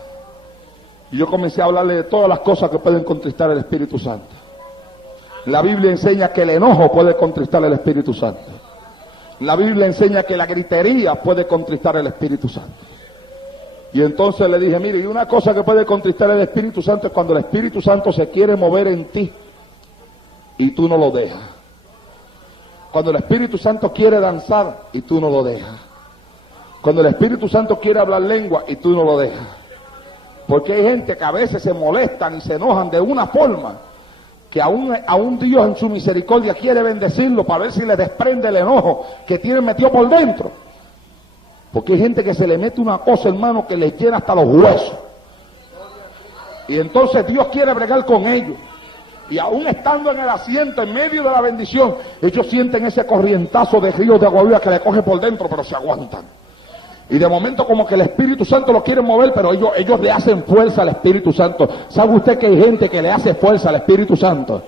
Y yo comencé a hablarle de todas las cosas que pueden contristar el Espíritu Santo. La Biblia enseña que el enojo puede contristar el Espíritu Santo. La Biblia enseña que la gritería puede contristar el Espíritu Santo. Y entonces le dije: mire, y una cosa que puede contristar el Espíritu Santo es cuando el Espíritu Santo se quiere mover en ti y tú no lo dejas. Cuando el Espíritu Santo quiere danzar y tú no lo dejas. Cuando el Espíritu Santo quiere hablar lengua y tú no lo dejas. Porque hay gente que a veces se molestan y se enojan de una forma que a un Dios en su misericordia quiere bendecirlo para ver si le desprende el enojo que tiene metido por dentro. Porque hay gente que se le mete una cosa, hermano, que le llena hasta los huesos. Y entonces Dios quiere bregar con ellos. Y aún estando en el asiento, en medio de la bendición, ellos sienten ese corrientazo de ríos de agua viva que le coge por dentro, pero se aguantan. Y de momento como que el Espíritu Santo lo quiere mover, pero ellos le hacen fuerza al Espíritu Santo. ¿Sabe usted que hay gente que le hace fuerza al Espíritu Santo?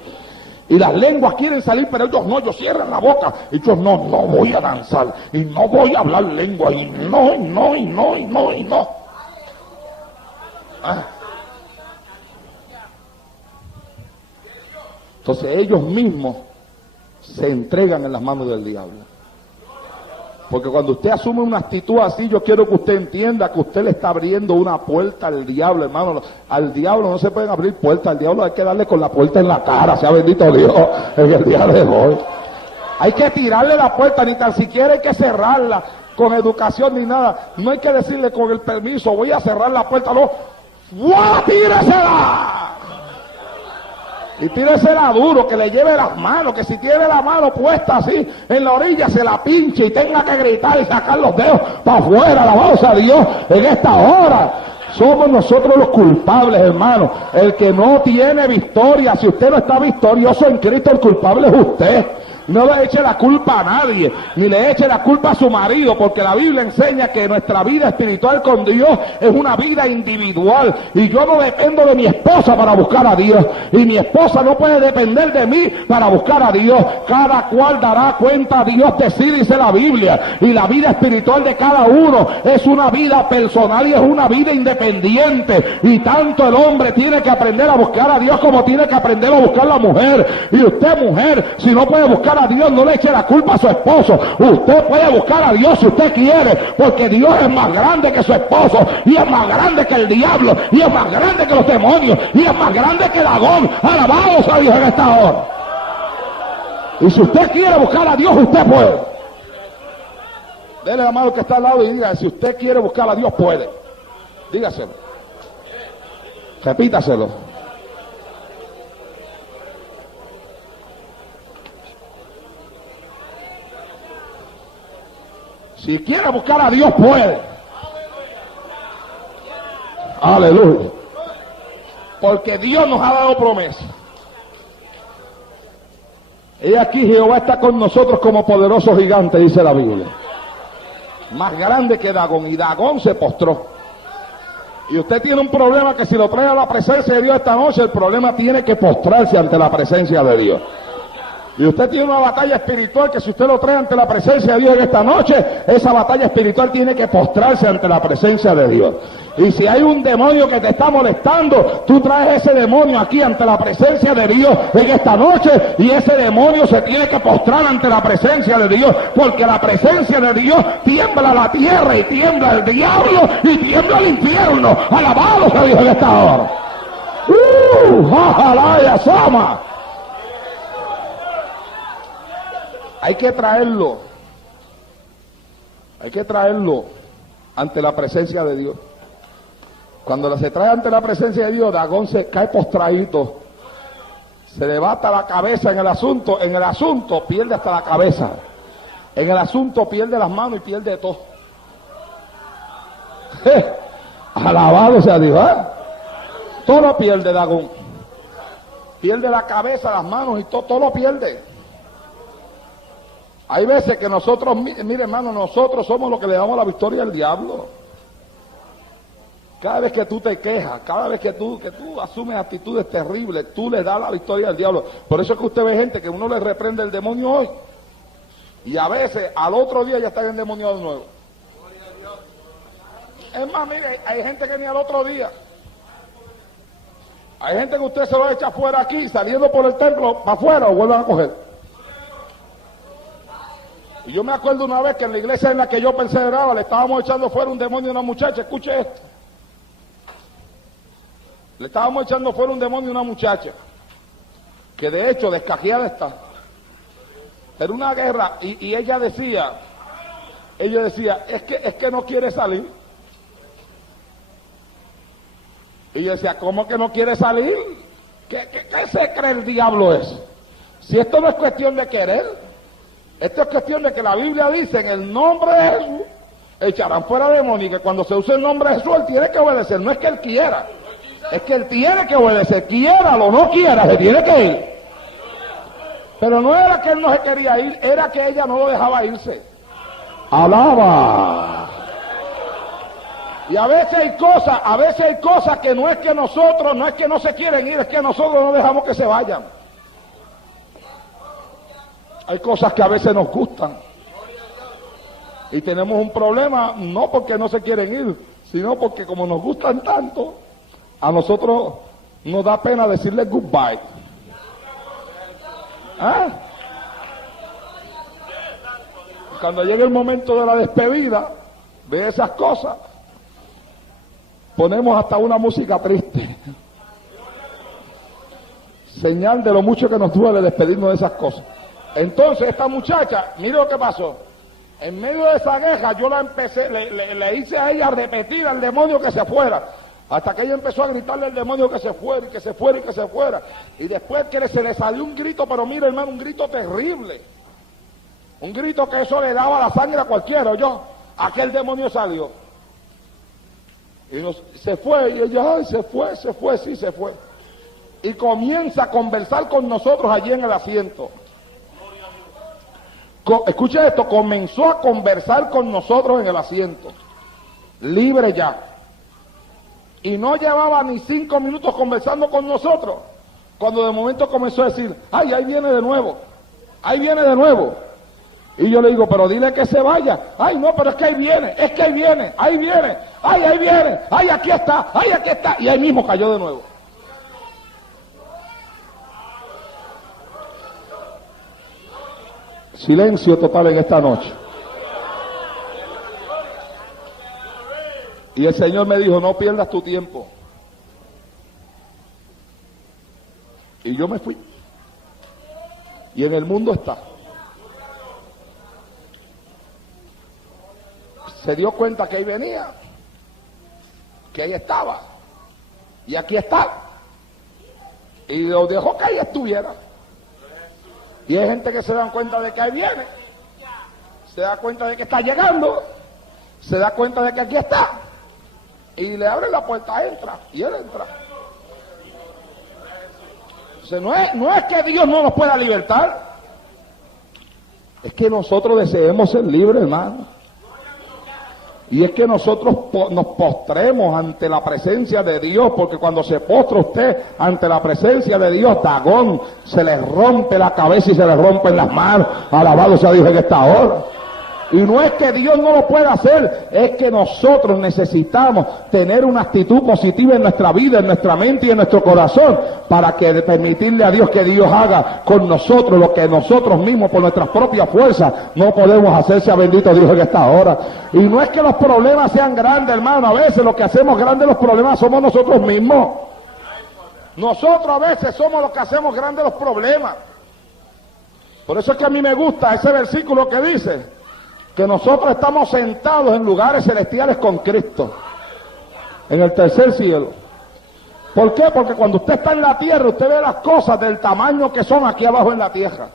Y las lenguas quieren salir, pero ellos no, ellos cierran la boca. Ellos no voy a danzar, y no voy a hablar lengua, y no. Ah. Entonces ellos mismos se entregan en las manos del diablo. Porque cuando usted asume una actitud así, yo quiero que usted entienda que usted le está abriendo una puerta al diablo, hermano. Al diablo no se pueden abrir puertas, al diablo hay que darle con la puerta en la cara, sea bendito Dios, en el día de hoy. Hay que tirarle la puerta, ni tan siquiera hay que cerrarla con educación ni nada. No hay que decirle con el permiso, voy a cerrar la puerta, no. ¡Tíresela! Y tíresela duro, que le lleve las manos, que si tiene la mano puesta así en la orilla se la pinche y tenga que gritar y sacar los dedos para afuera. Alabado sea Dios en esta hora. Somos nosotros los culpables, hermano. El que no tiene victoria, si usted no está victorioso en Cristo, el culpable es usted. No le eche la culpa a nadie, ni le eche la culpa a su marido, porque la Biblia enseña que nuestra vida espiritual con Dios es una vida individual. Y yo no dependo de mi esposa para buscar a Dios, y mi esposa no puede depender de mí para buscar a Dios. Cada cual dará cuenta a Dios de sí, dice la Biblia. Y la vida espiritual de cada uno es una vida personal y es una vida independiente. Y tanto el hombre tiene que aprender a buscar a Dios como tiene que aprender a buscar a la mujer. Y usted, mujer, si no puede buscar a Dios, no le eche la culpa a su esposo. Usted puede buscar a Dios si usted quiere, porque Dios es más grande que su esposo, y es más grande que el diablo, y es más grande que los demonios, y es más grande que Dagón. Alabado sea Dios en esta hora. Y si usted quiere buscar a Dios, usted puede. Dele la mano que está al lado y diga, si usted quiere buscar a Dios, puede. Dígaselo. Repítaselo. Si quiere buscar a Dios, puede. Aleluya. Porque Dios nos ha dado promesa. Y aquí Jehová está con nosotros como poderoso gigante, dice la Biblia. Más grande que Dagón. Y Dagón se postró. Y usted tiene un problema que si lo trae a la presencia de Dios esta noche, el problema tiene que postrarse ante la presencia de Dios. Y usted tiene una batalla espiritual que si usted lo trae ante la presencia de Dios en esta noche, esa batalla espiritual tiene que postrarse ante la presencia de Dios. Y si hay un demonio que te está molestando, tú traes ese demonio aquí ante la presencia de Dios en esta noche, y ese demonio se tiene que postrar ante la presencia de Dios, porque la presencia de Dios tiembla la tierra y tiembla el diablo y tiembla el infierno. Alabado sea Dios en esta hora. Ojalá ya sama. Hay que traerlo ante la presencia de Dios. Cuando se trae ante la presencia de Dios, Dagón se cae postradito, se levanta la cabeza en el asunto pierde hasta la cabeza, en el asunto pierde las manos y pierde todo. Alabado sea Dios, ¿eh? Todo lo pierde Dagón, pierde la cabeza, las manos y todo lo pierde. Hay veces que nosotros, mire hermano, nosotros somos los que le damos la victoria al diablo. Cada vez que tú te quejas, cada vez que tú asumes actitudes terribles, tú le das la victoria al diablo. Por eso es que usted ve gente que uno le reprende el demonio hoy, y a veces al otro día ya está endemoniado de nuevo. Es más, mire, hay gente que ni al otro día. Hay gente que usted se lo echa afuera aquí, saliendo por el templo, para afuera, o vuelvan a coger. Y yo me acuerdo una vez que en la iglesia en la que yo perseveraba le estábamos echando fuera un demonio a una muchacha. Escuche esto. Le estábamos echando fuera un demonio a una muchacha que de hecho descajeada está. Era una guerra y ella decía, es que no quiere salir. Y yo decía, ¿cómo que no quiere salir? ¿Qué se cree el diablo eso? Si esto no es cuestión de querer. Esto es cuestión de que la Biblia dice, en el nombre de Jesús, echarán fuera demonios, y que cuando se use el nombre de Jesús, él tiene que obedecer. No es que él quiera, es que él tiene que obedecer. Quiera o no quiera, se tiene que ir. Pero no era que él no se quería ir, era que ella no lo dejaba irse. Alaba. Y a veces hay cosas que no es que nosotros, no es que no se quieren ir, es que nosotros no dejamos que se vayan. Hay cosas que a veces nos gustan y tenemos un problema, no porque no se quieren ir, sino porque como nos gustan tanto, a nosotros nos da pena decirles goodbye. ¿Ah? Cuando llegue el momento de la despedida de esas cosas, ponemos hasta una música triste. Señal de lo mucho que nos duele despedirnos de esas cosas. Entonces esta muchacha, mire lo que pasó. En medio de esa queja yo la empecé, le hice a ella repetir al demonio que se fuera. Hasta que ella empezó a gritarle al demonio que se fuera, y que se fuera, y que se fuera. Y después que se le salió un grito, pero mira, hermano, un grito terrible. Un grito que eso le daba la sangre a cualquiera, ¿oyó? Aquel demonio salió. Y se fue, y ella, ay, se fue, sí, se fue. Y comienza a conversar con nosotros allí en el asiento. Escucha esto, comenzó a conversar con nosotros en el asiento. Libre ya. Y no llevaba ni 5 minutos conversando con nosotros, cuando de momento comenzó a decir, ay, ahí viene de nuevo, ahí viene de nuevo. Y yo le digo, pero dile que se vaya. Ay, no, pero es que ahí viene, ahí viene, ay, ahí viene, ay, aquí está, y ahí mismo cayó de nuevo. Silencio total en esta noche. Y el Señor me dijo, no pierdas tu tiempo. Y yo me fui. Y en el mundo está. Se dio cuenta que ahí venía, que ahí estaba, y aquí está. Y lo dejó que ahí estuviera. Y hay gente que se da cuenta de que ahí viene, se da cuenta de que está llegando, se da cuenta de que aquí está. Y le abre la puerta, entra, y él entra. Entonces, no es que Dios no nos pueda libertar, es que nosotros deseemos ser libres, hermano. Y es que nosotros nos postremos ante la presencia de Dios, porque cuando se postra usted ante la presencia de Dios, Dagón, se le rompe la cabeza y se le rompen las manos. Alabado sea Dios en esta hora. Y no es que Dios no lo pueda hacer, es que nosotros necesitamos tener una actitud positiva en nuestra vida, en nuestra mente y en nuestro corazón, para que permitirle a Dios que Dios haga con nosotros lo que nosotros mismos por nuestras propias fuerzas no podemos hacer. Sea bendito Dios en esta hora. Y no es que los problemas sean grandes, hermano, a veces lo que hacemos grandes los problemas somos nosotros mismos. Nosotros a veces somos los que hacemos grandes los problemas. Por eso es que a mí me gusta ese versículo que dice que nosotros estamos sentados en lugares celestiales con Cristo, en el tercer cielo. ¿Por qué? Porque cuando usted está en la tierra, usted ve las cosas del tamaño que son aquí abajo en la tierra.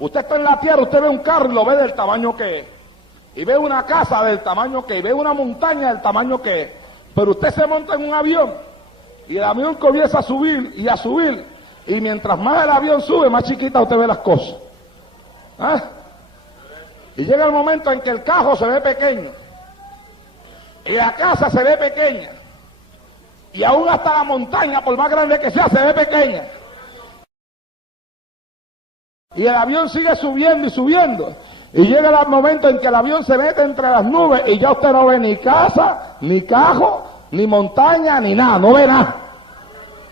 Usted está en la tierra, usted ve un carro y lo ve del tamaño que es. Y ve una casa del tamaño que es. Y ve una montaña del tamaño que es. Pero usted se monta en un avión y el avión comienza a subir y a subir. Y mientras más el avión sube, más chiquita usted ve las cosas. ¿Ah? Y llega el momento en que el carro se ve pequeño, y la casa se ve pequeña, y aún hasta la montaña, por más grande que sea, se ve pequeña. Y el avión sigue subiendo y subiendo, y llega el momento en que el avión se mete entre las nubes, y ya usted no ve ni casa, ni carro, ni montaña, ni nada, no ve nada.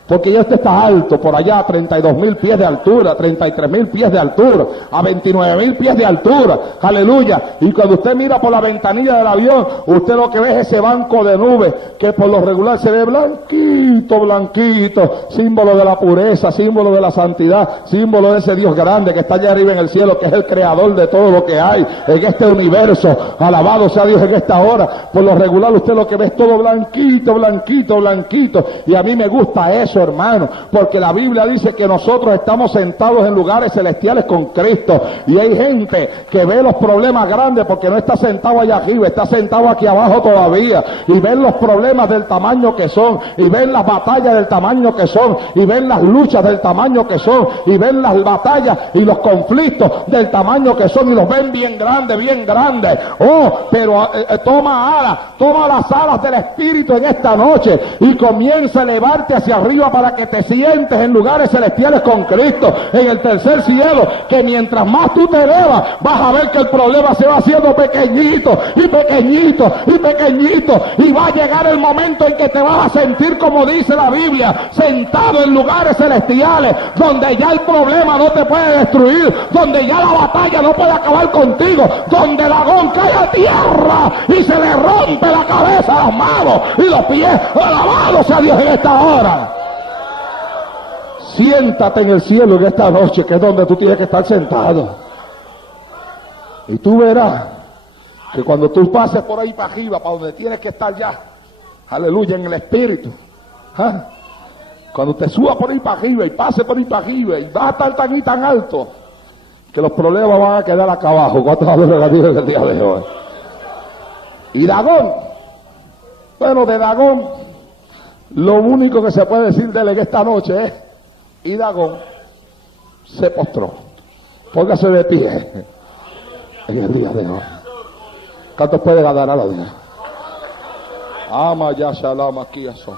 Porque ya usted está alto, por allá a 32.000 pies de altura, 33.000 pies de altura, a 29.000 pies de altura, aleluya. Y cuando usted mira por la ventanilla del avión, usted lo que ve es ese banco de nubes, que por lo regular se ve blanquito, blanquito, símbolo de la pureza, símbolo de la santidad, símbolo de ese Dios grande que está allá arriba en el cielo, que es el creador de todo lo que hay en este universo. Alabado sea Dios en esta hora. Por lo regular usted lo que ve es todo blanquito, blanquito, blanquito. Y a mí me gusta eso, hermano, porque la Biblia dice que nosotros estamos sentados en lugares celestiales con Cristo, y hay gente que ve los problemas grandes porque no está sentado allá arriba, está sentado aquí abajo todavía, y ven los problemas del tamaño que son, y ven las batallas del tamaño que son, y ven las luchas del tamaño que son, y ven las batallas y los conflictos del tamaño que son, y los ven bien grandes, bien grandes. Oh, pero toma alas, toma las alas del Espíritu en esta noche y comienza a elevarte hacia arriba para que te sientes en lugares celestiales con Cristo, en el tercer cielo, que mientras más tú te elevas, vas a ver que el problema se va haciendo pequeñito, y pequeñito, y pequeñito, y va a llegar el momento en que te vas a sentir, como dice la Biblia, sentado en lugares celestiales, donde ya el problema no te puede destruir, donde ya la batalla no puede acabar contigo, donde el Dagón cae a tierra y se le rompe la cabeza, las manos y los pies. Alabado sea Dios en esta hora. Siéntate en el cielo en esta noche, que es donde tú tienes que estar sentado. Y tú verás que cuando tú pases por ahí para arriba, para donde tienes que estar ya, Aleluya, en el espíritu. ¿Ah? Cuando usted suba por ahí para arriba y pase por ahí para arriba y va a estar tan y tan alto que los problemas van a quedar acá abajo. ¿Cuántos hablan negativos el día de hoy? Y Dagón, bueno, de Dagón, lo único que se puede decir de él en esta noche es, y Dagón se postró. Póngase de pie en el día de hoy. ¿Cuántos pueden ganar a la vida? Ama ya shalom aquí eso.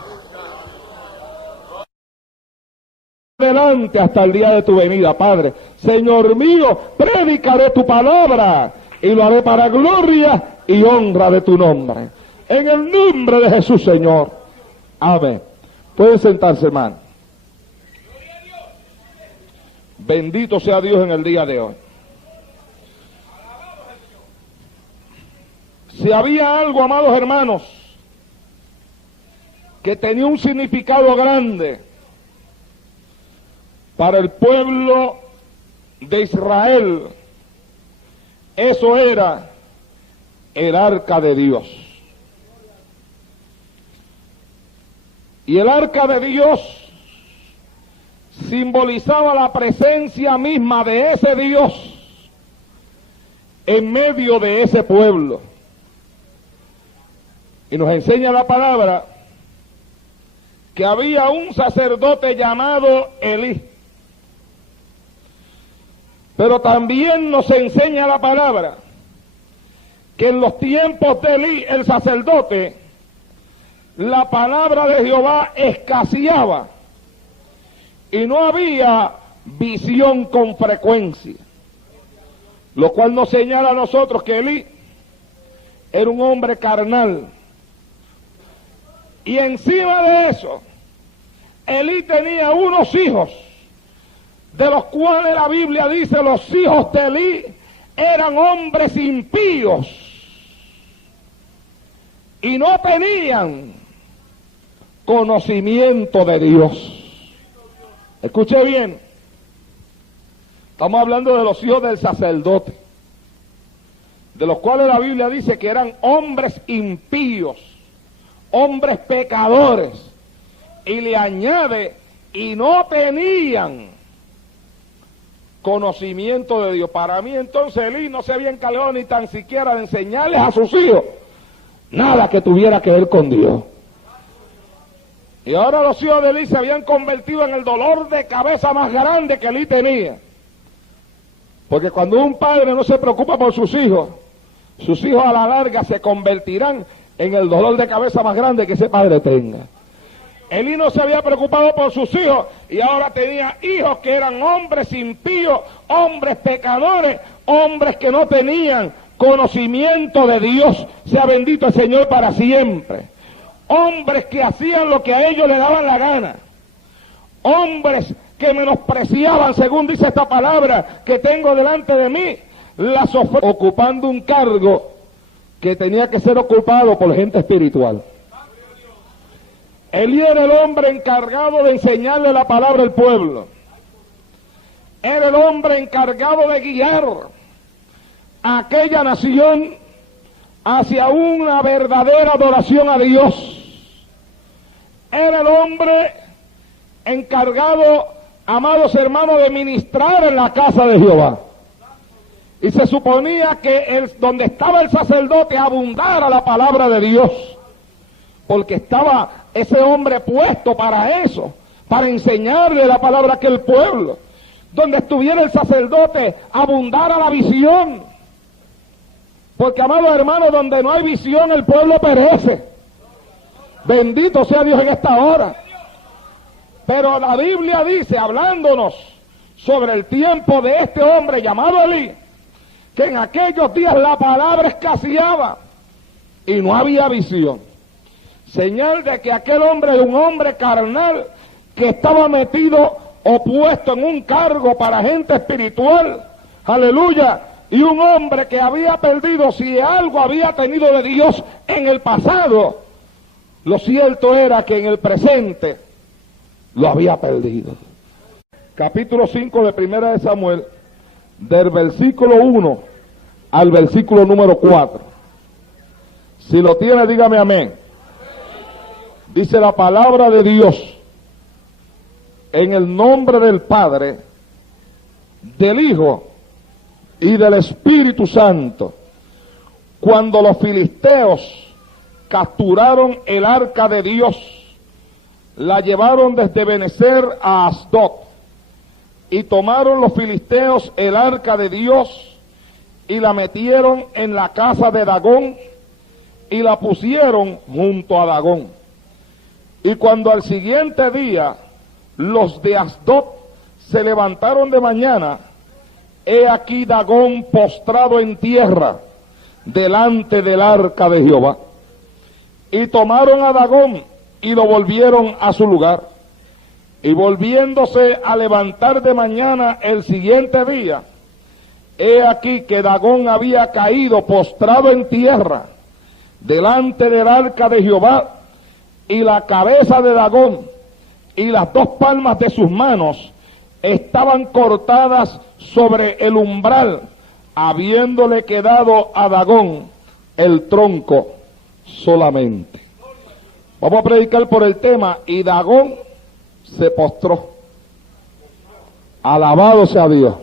Adelante hasta el día de tu venida, Padre. Señor mío, predicaré tu palabra y lo haré para gloria y honra de tu nombre. En el nombre de Jesús, Señor. Amén. Pueden sentarse, hermano. Bendito sea Dios en el día de hoy. Si había algo, amados hermanos, que tenía un significado grande para el pueblo de Israel, eso era el arca de Dios. Y el arca de Dios simbolizaba la presencia misma de ese Dios en medio de ese pueblo. Y nos enseña la palabra que había un sacerdote llamado Elí. Pero también nos enseña la palabra que en los tiempos de Elí, el sacerdote, la palabra de Jehová escaseaba y no había visión con frecuencia. Lo cual nos señala a nosotros que Elí era un hombre carnal. Y encima de eso, Elí tenía unos hijos, de los cuales la Biblia dice los hijos de Elí eran hombres impíos y no tenían conocimiento de Dios. Escuche bien, estamos hablando de los hijos del sacerdote, de los cuales la Biblia dice que eran hombres impíos, hombres pecadores, y le añade, y no tenían conocimiento de Dios. Para mí entonces Elí no se había encargado ni tan siquiera de enseñarles a sus hijos nada que tuviera que ver con Dios. Y ahora los hijos de Elí se habían convertido en el dolor de cabeza más grande que Elí tenía. Porque cuando un padre no se preocupa por sus hijos a la larga se convertirán en el dolor de cabeza más grande que ese padre tenga. Elí no se había preocupado por sus hijos y ahora tenía hijos que eran hombres impíos, hombres pecadores, hombres que no tenían conocimiento de Dios. Sea bendito el Señor para siempre. Hombres que hacían lo que a ellos les daban la gana. Hombres que menospreciaban, según dice esta palabra que tengo delante de mí, las ocupando un cargo que tenía que ser ocupado por gente espiritual. Elí era el hombre encargado de enseñarle la palabra al pueblo. Era el hombre encargado de guiar a aquella nación hacia una verdadera adoración a Dios. Era el hombre encargado, amados hermanos, de ministrar en la casa de Jehová. Y se suponía que donde estaba el sacerdote abundara la palabra de Dios, porque estaba ese hombre puesto para eso, para enseñarle la palabra a aquel pueblo. Donde estuviera el sacerdote abundara la visión, porque, amados hermanos, donde no hay visión el pueblo perece. Bendito sea Dios en esta hora. Pero la Biblia dice, hablándonos sobre el tiempo de este hombre llamado Elí, que en aquellos días la palabra escaseaba y no había visión. Señal de que aquel hombre era un hombre carnal que estaba metido o puesto en un cargo para gente espiritual. Aleluya. Y un hombre que había perdido, si algo había tenido de Dios en el pasado, lo cierto era que en el presente lo había perdido. Capítulo 5 de Primera de Samuel, del versículo 1 al versículo número 4. Si lo tiene, dígame amén. Dice la palabra de Dios, en el nombre del Padre, del Hijo y del Espíritu Santo, cuando los filisteos capturaron el arca de Dios, la llevaron desde Benecer a Asdod, y tomaron los filisteos el arca de Dios y la metieron en la casa de Dagón y la pusieron junto a Dagón. Y cuando al siguiente día los de Asdod se levantaron de mañana, he aquí Dagón postrado en tierra delante del arca de Jehová. Y tomaron a Dagón y lo volvieron a su lugar. Y volviéndose a levantar de mañana el siguiente día, he aquí que Dagón había caído postrado en tierra delante del arca de Jehová, y la cabeza de Dagón y las dos palmas de sus manos estaban cortadas sobre el umbral, habiéndole quedado a Dagón el tronco solamente. Vamos a predicar por el tema, y Dagón se postró. Alabado sea Dios.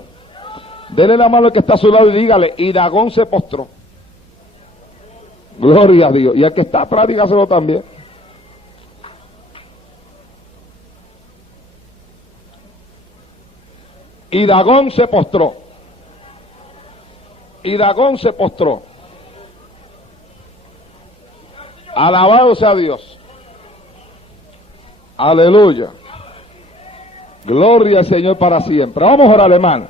Dele la mano al que está a su lado y dígale, y Dagón se postró. Gloria a Dios. Y al que está atrás, dígaselo también. Y Dagón se postró. Y Dagón se postró. Alabado sea Dios. Aleluya. Gloria al Señor para siempre. Vamos a orar, hermano.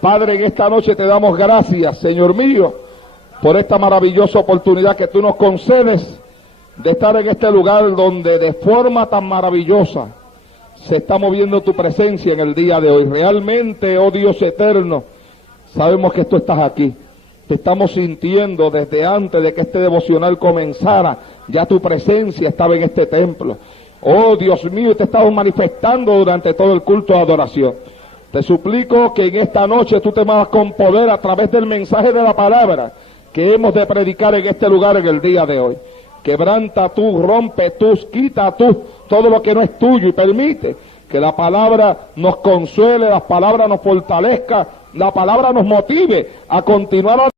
Padre, en esta noche te damos gracias, Señor mío, por esta maravillosa oportunidad que tú nos concedes de estar en este lugar donde de forma tan maravillosa se está moviendo tu presencia en el día de hoy. Realmente, oh Dios eterno, sabemos que tú estás aquí. Te estamos sintiendo desde antes de que este devocional comenzara. Ya tu presencia estaba en este templo. Oh Dios mío, te estamos manifestando durante todo el culto de adoración. Te suplico que en esta noche tú te muevas con poder a través del mensaje de la palabra que hemos de predicar en este lugar en el día de hoy. Quebranta tú, rompe tú, quita tú todo lo que no es tuyo y permite que la palabra nos consuele, la palabra nos fortalezca, la palabra nos motive a continuar